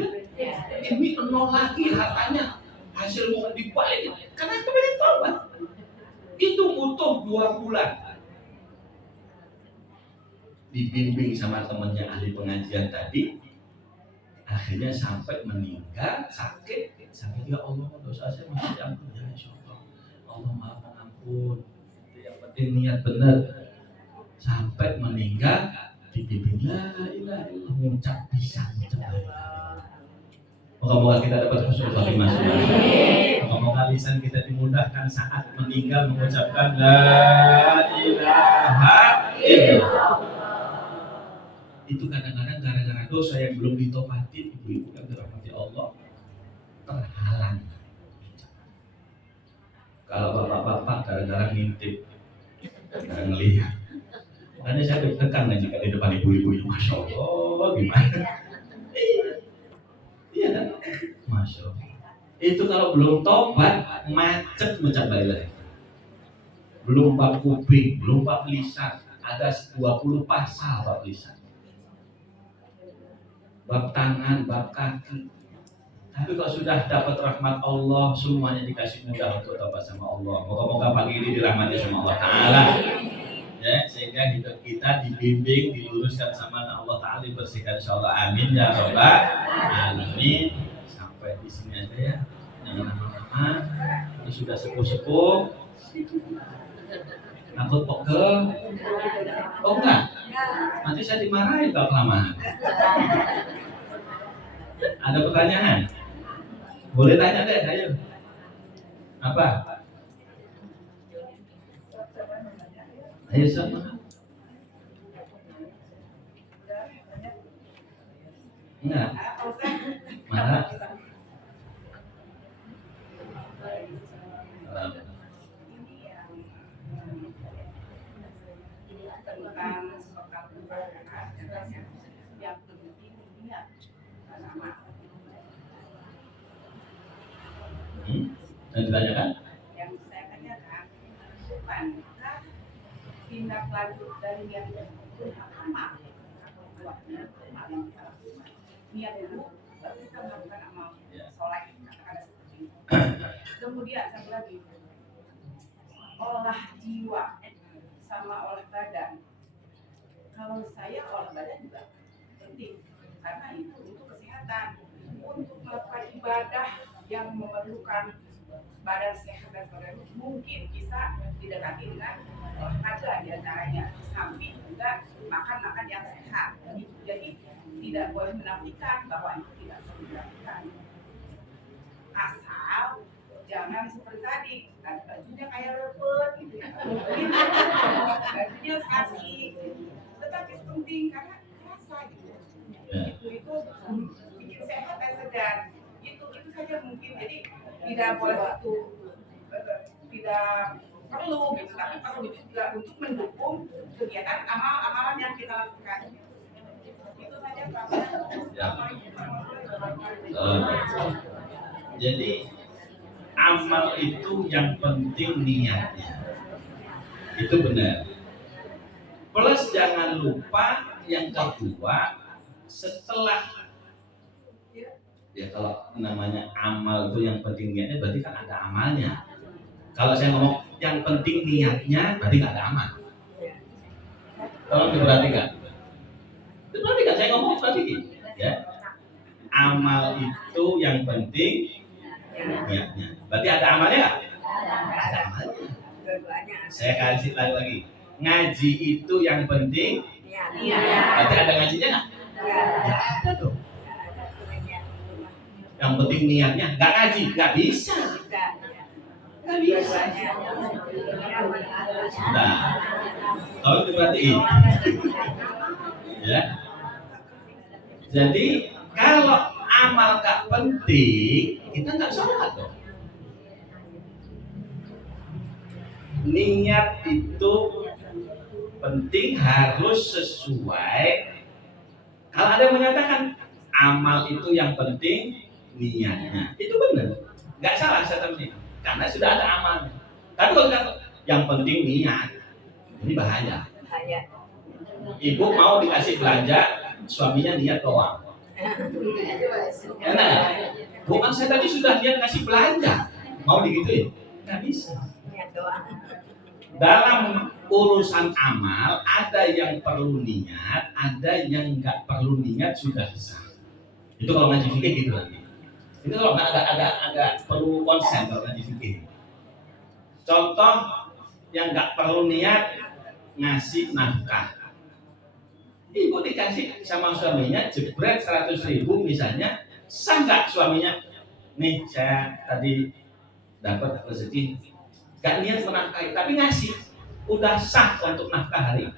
Ini nol lagi hartanya, hasil bunga dibalikin karena kembali taubat. Itu butuh 2 bulan. Dibimbing sama temannya ahli pengajian tadi, akhirnya sampai meninggal sakit. Sampai ya Allah, dosa saya masih diampun ya insyaallah. Allah maaf mengampun. Yang penting niat benar. Sampai meninggal dibimbing la ilaha illallah, mengucap bisa mengucap la ilaha. Moga-moga kita dapat husnul khatimah. Moga-moga lisan kita dimudahkan saat meninggal mengucapkan la ilaha illallah. Itu kadang-kadang gara-gara dosa yang belum ditobatin, ibu-ibu yang dirahmati Allah terhalang. Kalau bapak-bapak gara-gara ngintip, gara ngelihat, makanya saya deg-degan nih jika di depan ibu-ibu itu, masya Allah gimana? Iya kan? Masya Allah. Itu kalau belum tobat, macet mengucap la ilaha. Belum bab kuping, belum bab lisan, ada 20 pasal bab lisan. Bab tangan, bab kaki. Tapi kalau sudah dapat rahmat Allah, semuanya dikasih mudah untuk tobat sama Allah. Moga-moga pagi ini dirahmati sama Allah Ta'ala. Ya, sehingga hidup kita dibimbing, diluruskan sama Allah Ta'ala, dibersihkan insyaAllah. Amin ya Rabbal Alamin. Sampai di sini aja ya. Jangan lama-lama. Ini sudah sepuh-sepuh. Takut pegel? Oh enggak? Nanti saya dimarahin kalau kelamaan. Ada pertanyaan? Boleh tanya deh, ayo. Apa? Ayo sama. Enggak. Marah. Yang ditanyakan? Yang saya tanyakan, bukankah tindak lanjut dari yang itu amal atau buatnya amal yang kita lakukan? Niat dulu, baru kita melakukan amal soleh, katakan seperti itu. Kemudian satu lagi, olah jiwa sama olah badan. Kalau saya olah badan juga penting, karena itu untuk kesehatan, untuk melakukan ibadah yang memerlukan badan sehat dan sebagainya, mungkin bisa didekati dengan olahraga diantaranya, samping juga makan yang sehat. Jadi tidak boleh menafikan bahwa itu tidak perlu dilakukan, asal jangan seperti tadi bajunya kayak lepet gitu ya, bajunya sekali, tetapi penting karena rasa gitu. Itu bikin sehat dan segar. Itu saja mungkin. Jadi tidak boleh itu tidak perlu gitu, tapi perlu juga untuk mendukung kegiatan amalan yang kita lakukan. Itu saja Pak. Ya. Jadi amal itu yang penting niatnya, itu benar. Plus jangan lupa yang kedua, setelah ya kalau namanya amal itu yang penting niatnya berarti kan ada amalnya. Kalau saya ngomong yang penting niatnya berarti nggak ada amal. Tolong diperhatikan. Diperhatikan saya ngomong tadi ya. Amal itu yang penting niatnya. Berarti ada amalnya nggak? Ada amalnya. Saya kasih lagi. Ngaji itu yang penting. Berarti ada ngajinya nggak? Ya ada dong. Yang penting niatnya. Nggak ngaji, nggak bisa. Nggak bisa. Nah, kalau diperhatiin, ya. Jadi kalau amal nggak penting, kita nggak sholat dong. Niat itu penting, harus sesuai. Kalau ada yang menyatakan amal itu yang penting niatnya, itu benar, nggak salah sebenarnya, karena sudah ada amalnya. Tapi kalau yang penting niat, ini bahaya. Ibu mau dikasih belanja, suaminya niat doang. Enak? Bukan saya tadi sudah niat kasih belanja, mau digituin? Nggak bisa. Dalam urusan amal ada yang perlu niat, ada yang nggak perlu niat sudah sah. Itu kalau ngaji fikih gitu lagi. Itu kalau nggak agak perlu konsen kalau ngaji fikih. Contoh yang nggak perlu niat, ngasih nafkah. Ibu dikasih sama suaminya jebret 100.000 misalnya, sah nggak suaminya? Nih saya tadi dapat rezeki, nggak niat menafkahi, tapi ngasih, udah sah untuk nafkah hari.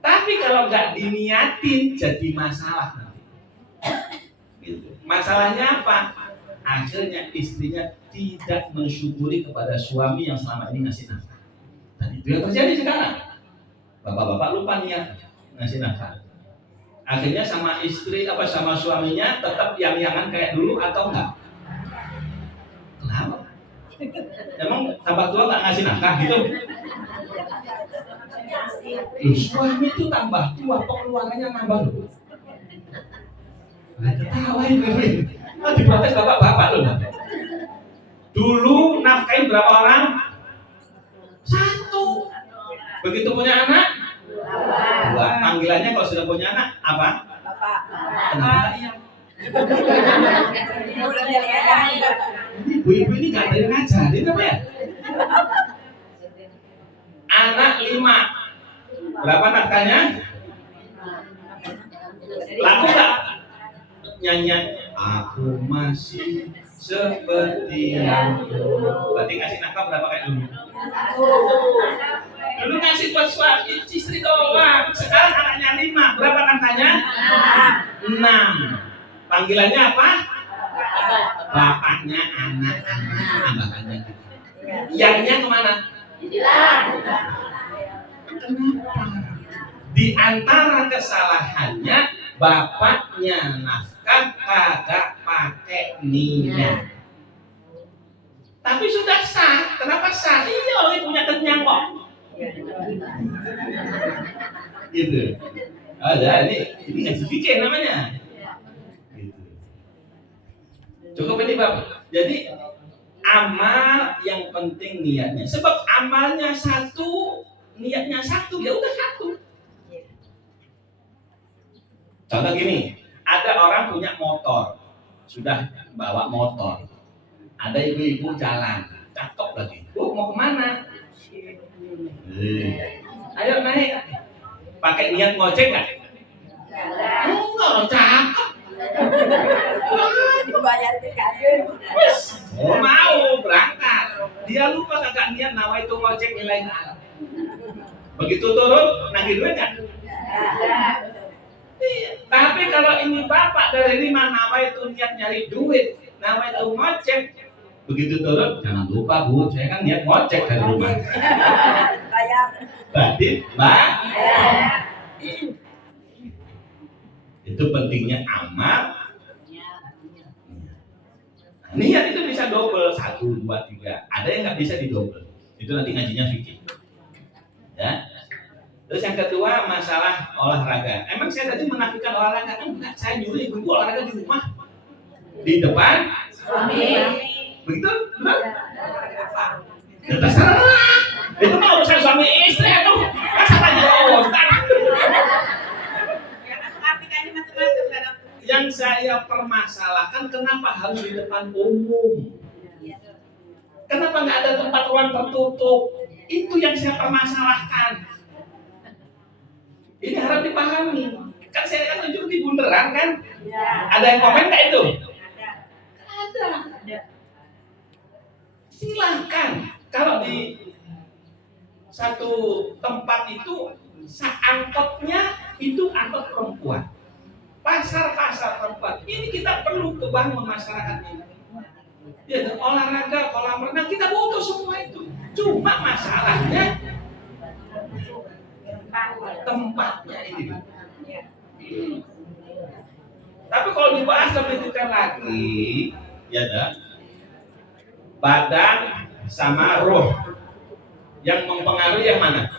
Tapi kalau nggak diniatin jadi masalah nanti. Gitu. Masalahnya apa? Akhirnya istrinya tidak mensyukuri kepada suami yang selama ini ngasih nafkah. Dan itu yang terjadi sekarang. Bapak-bapak lupa niat ngasih nafkah. Akhirnya sama istri sama suaminya tetap yang-yangan kayak dulu atau enggak? Kenapa? Emang tambah tua nggak ngasih nafkah gitu? Suami itu tambah tua pengeluarannya nambah loh. Ketawain gue. Diprotes bapak-bapak loh. Dulu nafkahin berapa orang? 1. Begitu punya anak? 2. Panggilannya kalau sudah punya anak apa? Bapak. Kenapa iya? Ibu-ibu ini gak ada yang ngajarin apa ya? Anak 5. Berapa nafkahnya? Laku gak? Nyanyian aku masih seperti yang dulu. Berarti ngasih nafkah berapa kayak dulu? Dulu ngasih buat suami istri doang. Sekarang anaknya 5. Berapa nafkahnya? 6. Panggilannya apa? Bapaknya anak-anak. Tambahannya gitu. Yang-nya kemana? Kenapa? Di antara kesalahannya bapaknya nafkah kagak pakai niat. Tapi sudah sah. Kenapa sah? Iya, orang punya kenyang kok. Gitu. Ada ini ngaji fikih namanya. Gitu. Cukup ini Bapak. Jadi amal yang penting niatnya. Sebab amalnya 1, niatnya 1, ya udah 1. Contoh gini, ada orang punya motor, sudah bawa motor. Ada ibu-ibu jalan, cakep lagi. Bu, mau kemana? Ayo naik. Pakai niat ngojek nggak? Enggak, cakep. Oh, mau berangkat. Dia lupa kagak niat nawaitu ngojek nilai alam. Begitu turun, nagih duit nggak? Iya. Tapi kalau ini bapak dari 5 nawaitu niat nyari duit, nawaitu ngojek, begitu turun, jangan lupa bu, saya kan niat ngojek dari rumah. Berarti, Mbak, itu pentingnya amal. Niat itu bisa double, 1, 2, 3. Ada yang nggak bisa didouble. Itu nanti ngajinya fikih. Ya. Terus yang kedua masalah olahraga. Emang saya tadi menafikan olahraga? Enggak, saya nyuruh ibu olahraga di rumah, di depan suami. Begitu? Benar? Ya terserah. Itu mau urusan suami istri atau masa tanya Yang saya permasalahkan kenapa harus di depan umum? Kenapa nggak ada tempat ruang tertutup? Itu yang saya permasalahkan. Ini harap dipahami. Kan saya kan tunjuk di bundaran kan? Ada yang komen nggak itu? Ada. Silahkan. Kalau di satu tempat itu angkotnya itu angkot perempuan, pasar perempuan. Ini kita perlu kebangun masyarakat ini. Ya, olahraga, kolam renang kita butuh semua itu. Cuma masalahnya tempatnya ini. Tapi kalau dibahas lebih detail lagi, ya dah. Badan sama roh yang mempengaruhi yang mana?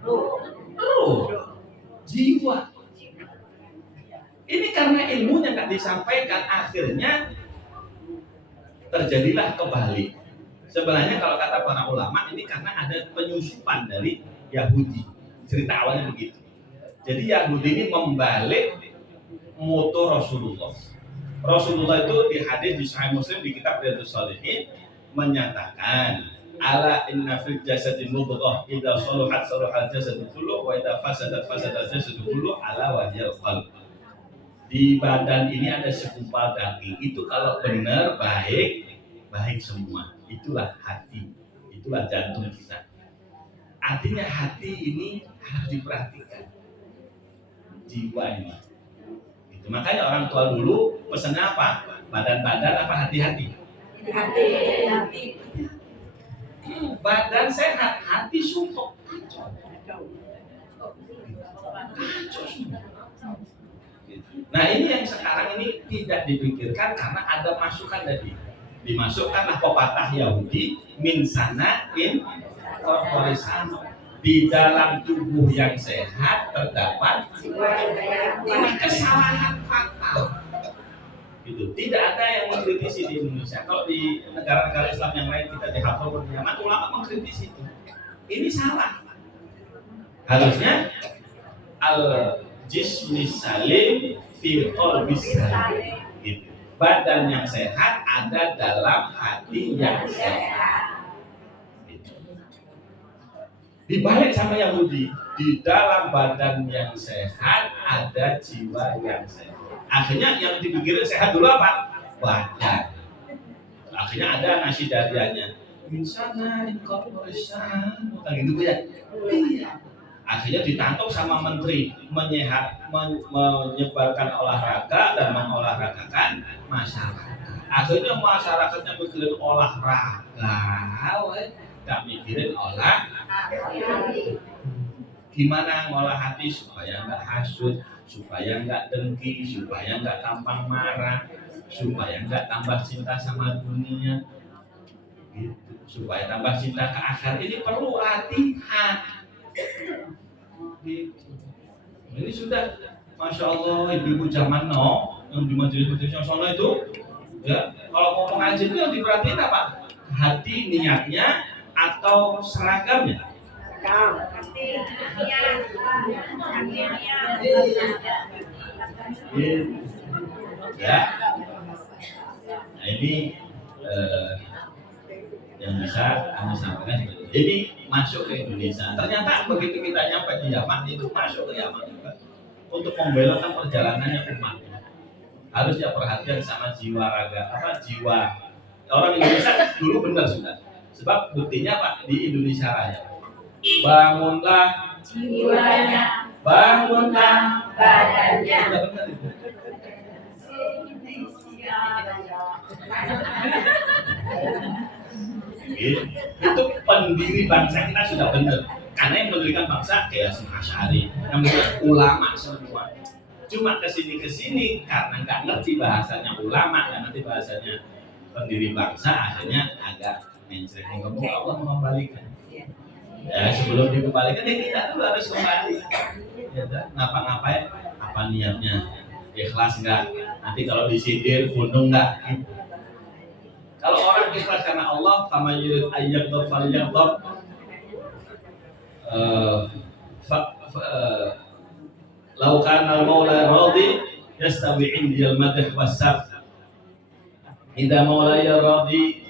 Roh, jiwa. Ini karena ilmunya nggak disampaikan, akhirnya terjadilah kebalik. Sebenarnya kalau kata para ulama ini karena ada penyusupan dari Yahudi. Cerita awalnya begitu. Jadi Yahudi ini membalik moto Rasulullah. Rasulullah itu di hadis di Sahih Muslim di kitab Riyadhus Shalihin menyatakan ala inna fil jasadi mudghah idza salahat salahal jasadu kullu wa idza fasadat fasadal jasadu kullu ala wajhil qalb. Di badan ini ada segumpal daging. Itu kalau benar baik semua. Itulah hati, itulah jantung kita. Artinya hati ini harus diperhatikan, jiwa ini. Itu makanya orang tua dulu pesannya apa? Badan-badan apa hati-hati? Hati. Badan sehat, hati sumpuk. Kacau. Nah ini yang sekarang ini tidak dipikirkan karena ada masukan tadi. Dimasukkanlah pepatah Yahudi min sana in corpore sano. Di dalam tubuh yang sehat terdapat ini kesalahan fatal. Gitu. Tidak ada yang mengkritisi di Indonesia. Kalau di negara-negara Islam yang lain kita dihafal berkiamat, ulama mengkritisi itu. Ini salah. Harusnya al jismi salim fi qalbis salim. Gitu. Badan yang sehat ada dalam hati yang sehat. Dibalik sama Yahudi, di dalam badan yang sehat ada jiwa yang sehat. Akhirnya yang dipikirin sehat dulu apa? Badan. Akhirnya ada nasi darianya. Misalnya incorporation, bukan gitu ya? Iya. Akhirnya ditangkap sama menteri menyebarkan olahraga dan mengolahragakan masyarakat. Akhirnya masyarakatnya mikirin olahraga, nggak mikirin gimana ngolah hati supaya nggak hasut, supaya nggak dengki, supaya nggak gampang marah, supaya nggak tambah cinta sama dunia, gitu. Supaya tambah cinta ke akhirat ini perlu latihan. Gitu. Ini sudah, masya Allah, ibu-ibu zaman now yang di majelis-majelis yang sana itu, ya kalau mau ngaji itu yang diperhatiin apa? Hati, niatnya, atau seragamnya? Ya. ini yang bisa kami sampaikan. Ini masuk ke Indonesia. Ternyata begitu kita nyampe di Yaman itu masuk ke Yaman juga untuk membelokkan perjalanannya umat. Harusnya perhatian sama jiwa raga, jiwa orang Indonesia dulu benar sudah. Sebab buktinya Pak di Indonesia Raya. Bangunlah jiwanya, bangunlah badannya. Sudah benar itu. Itu pendiri bangsa kita sudah benar. Karena yang mendirikan bangsa kayak Asy'ari, yang mendirikan ulama semua. Cuma kesini karena nggak ngerti bahasanya ulama, nggak ngerti bahasanya pendiri bangsa, akhirnya agak mainstream. Allah mengembalikan. Ya sebelum dikembalikan ya kita dulu harus kembali. Ya, ngapa-ngapain? Apa niatnya? Ikhlas nggak? Nanti kalau disindir, gunung nggak? Kalau orang ikhlas karena Allah, kama yurid ayyaqdar falyaqdar. Lau kana al-maula radhi yastawi 'indi al-madh was-sab. Idza maulaya radhi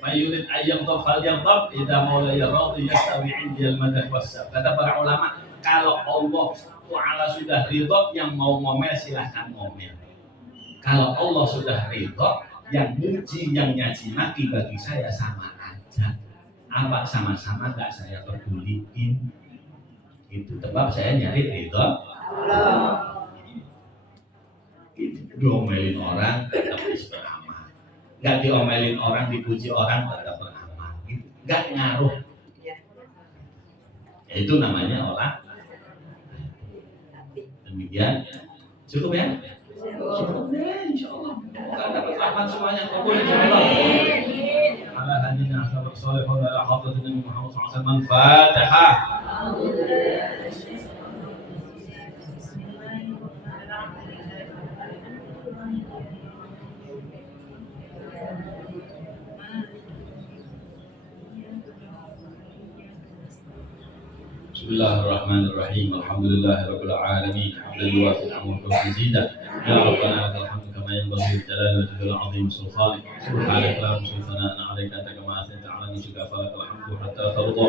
mayurid ayyaqdar falyaqdar. Idza maulaya radhi yastawi 'indi al-madh was-sab. Kata para ulama, kalau Allah Ta'ala sudah ridho, yang mau ngomel silahkan ngomel. Kalau Allah sudah ridho, yang muji, yang nyaci maki bagi saya sama aja. Apa sama-sama gak saya peduliin. Itu sebab saya nyari ridho Allah. Diomelin orang tetap beramal. Gak diomelin orang, dipuji orang tetap beramal. Gak ngaruh. Itu namanya olah. Demikian cukup ya? Cukup ya, insyaallah. Kita dapat rahmat semuanya, kabul insyaallah. Ala hadina ashabul salih wa ala hadratin Muhammad sallallahu alaihi wasallam. Fatihah. Bismillahirrahmanirrahim. Alhamdulillahirabbil alamin. Hamdan yuwafi ni'amahu wa mazida. Ya Rabbana lakal hamdu kama yanbaghi li jalali wajhikal 'azim sultanik. Subhanaka la nuhsi thana'an 'alaika anta kama athnayta 'ala nafsika falakal hamdu hatta tarda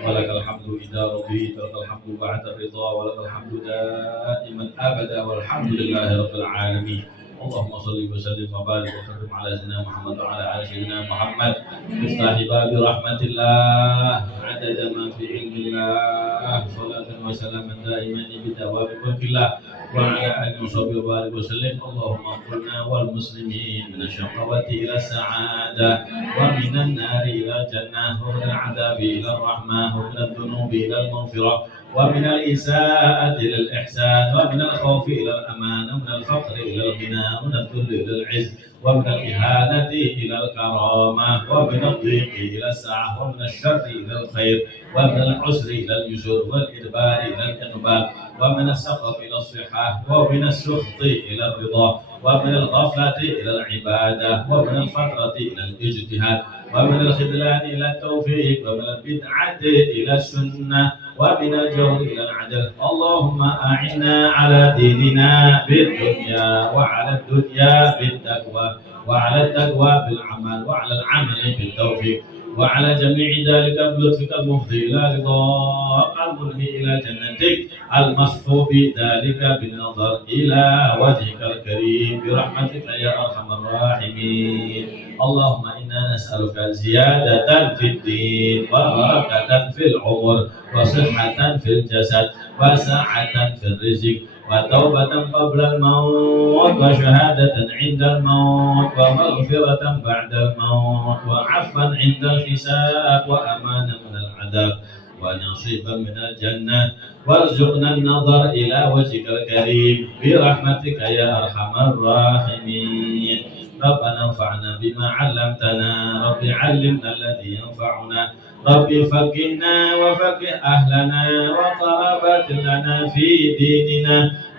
wa lakal hamdu idza radita wa lakal hamdu ba'da ridha wa lakal hamdu da'iman abada walhamdulillahirabbil alamin. اللهم صل وسلم وبارك وسلم على سيدنا محمد وعلى ال سيدنا محمد مفتاح باب رحمه الله عدد ما في علم الله صلاه وسلاما دائما بدوام ملك الله وعلى اله وصحبه وبارك وسلم. اللهم انقلنا والمسلمين من الشقوه الى السعاده ومن النار الى الجنه ومن العذاب الى الرحمه ومن الذنوب الى المغفره ومن الإساءة إلى الإحسان ومن الخوف إلى الأمان ومن الفقر إلى الغنى ومن الذل إلى العز ومن الإهانة إلى الكرامة ومن الضيق إلى السعة ومن الشر إلى الخير ومن العسر إلى اليسر والإدبار إلى الإقبال ومن السخط إلى الصحة ومن السخط إلى الرضا ومن الغفلة إلى العبادة ومن الفترة إلى الاجتهاد ومن الخذلان إلى التوفيق ومن البدعة إلى السنة ومن الجهل إلى العدل. اللهم أعنا على ديننا بالدنيا وعلى الدنيا بالتقوى وعلى التقوى بالعمل وعلى العمل بالتوفيق وعلى جميع ذلك بلطفك المفضي إلى رضاك الملهي إلى جنتك المصحوب ذلك بالنظر إلى وجهك الكريم برحمتك يا أرحم الراحمين. اللهم إنا نسألك زيادة في الدين وبركة في العمر وصحة في الجسد وسعة في الرزق وتوبة قبل الموت وشهادة عند الموت ومغفرة بعد الموت وعفوا عند الحساب وأمانا من العذاب ونصيبا من الجنة وارزقنا النظر إلى وجهك الكريم برحمتك يا أرحم الراحمين. ربنا انفعنا بما علمتنا رب علمنا الذي ينفعنا رب فقهنا وفقه أهلنا وقرابات لنا في ديننا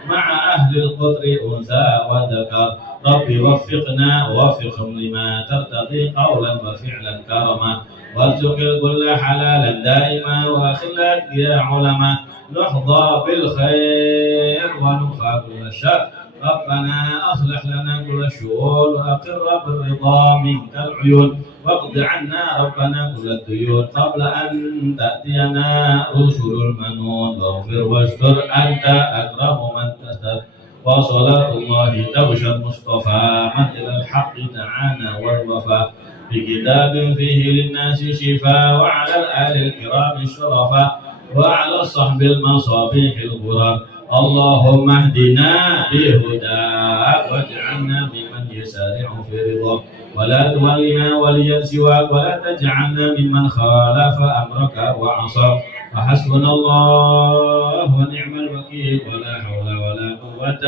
مع أهل القدر أنثى وذكر رب وفقنا ووفقهم لما ترتضي قولا وفعلا كرما وارزق الكل حلالا دائما وأخلاق يا علماء نحظى بالخير ونفى كل الشر ربنا أصلح لنا كل الشؤون وأقر بالرضا منك العيون واقض عنا ربنا كل الديون قبل أن تأتينا رسل المنون واغفر واستر أنت أكرم من تستر وصلاة الله توشى المصطفى من إلى الحق دعانا والوفاء بكتاب فيه للناس شفاء وعلى الآل الكرام الشرفاء وعلى الصحب المصابيح الغرر اللهم اهدنا بهداك واجعلنا ممن يسارع في رضاك ولا تولنا وليا سواك ولا تجعلنا ممن خالف أمرك وعصاك وحسبنا الله ونعم الوكيل ولا حول ولا قوة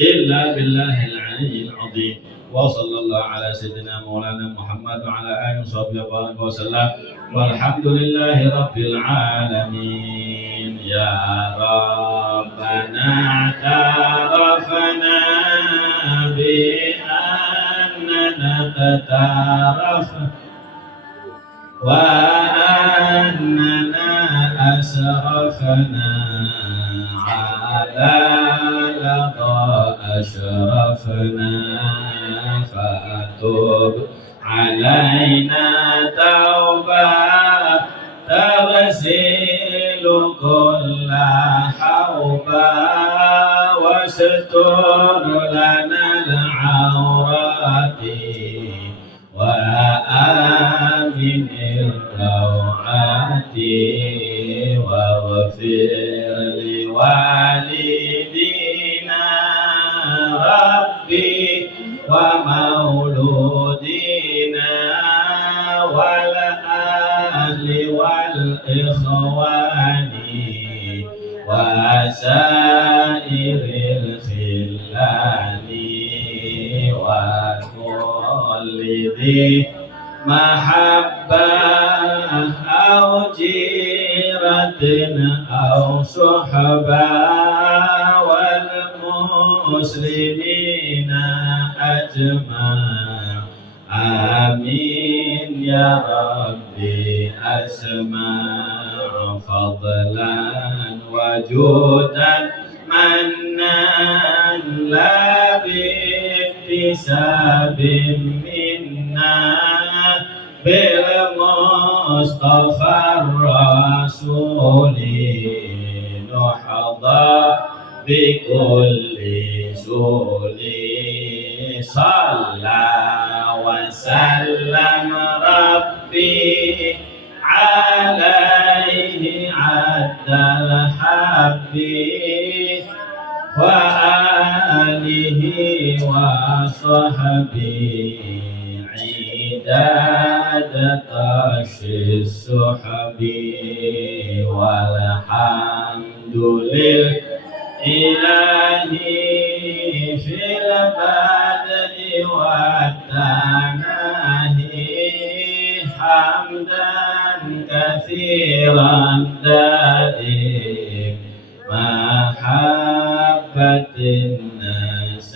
إلا بالله العلي العظيم وصلى الله على سيدنا مولانا محمد وعلى آله وصحبه وسلم والحمد لله رب العالمين يا ربنا اعترفنا بأننا اقترف وأننا أسرفنا على لقى أشرفنا فتب علينا توبة تغسل كل حوبة واستر لنا العورات وآمن الروعات واغفر لوالدينا ربي ومولودينا والأهل والإخوان وسائر الخلان وكل ذي محبة أو جيرة أو صحبة والمسلمين أجمع آمين يا ربي أسمع فضلا وجودا منا لا باكتساب منا بالمصطفى الرسول نحظى بكل سول صلى وسلم ربي عليه عد الحب وآله وصحبه عداد طش السحب والحمد لله في البدء والتناهي حمدا كثيرا دائم محبة الناس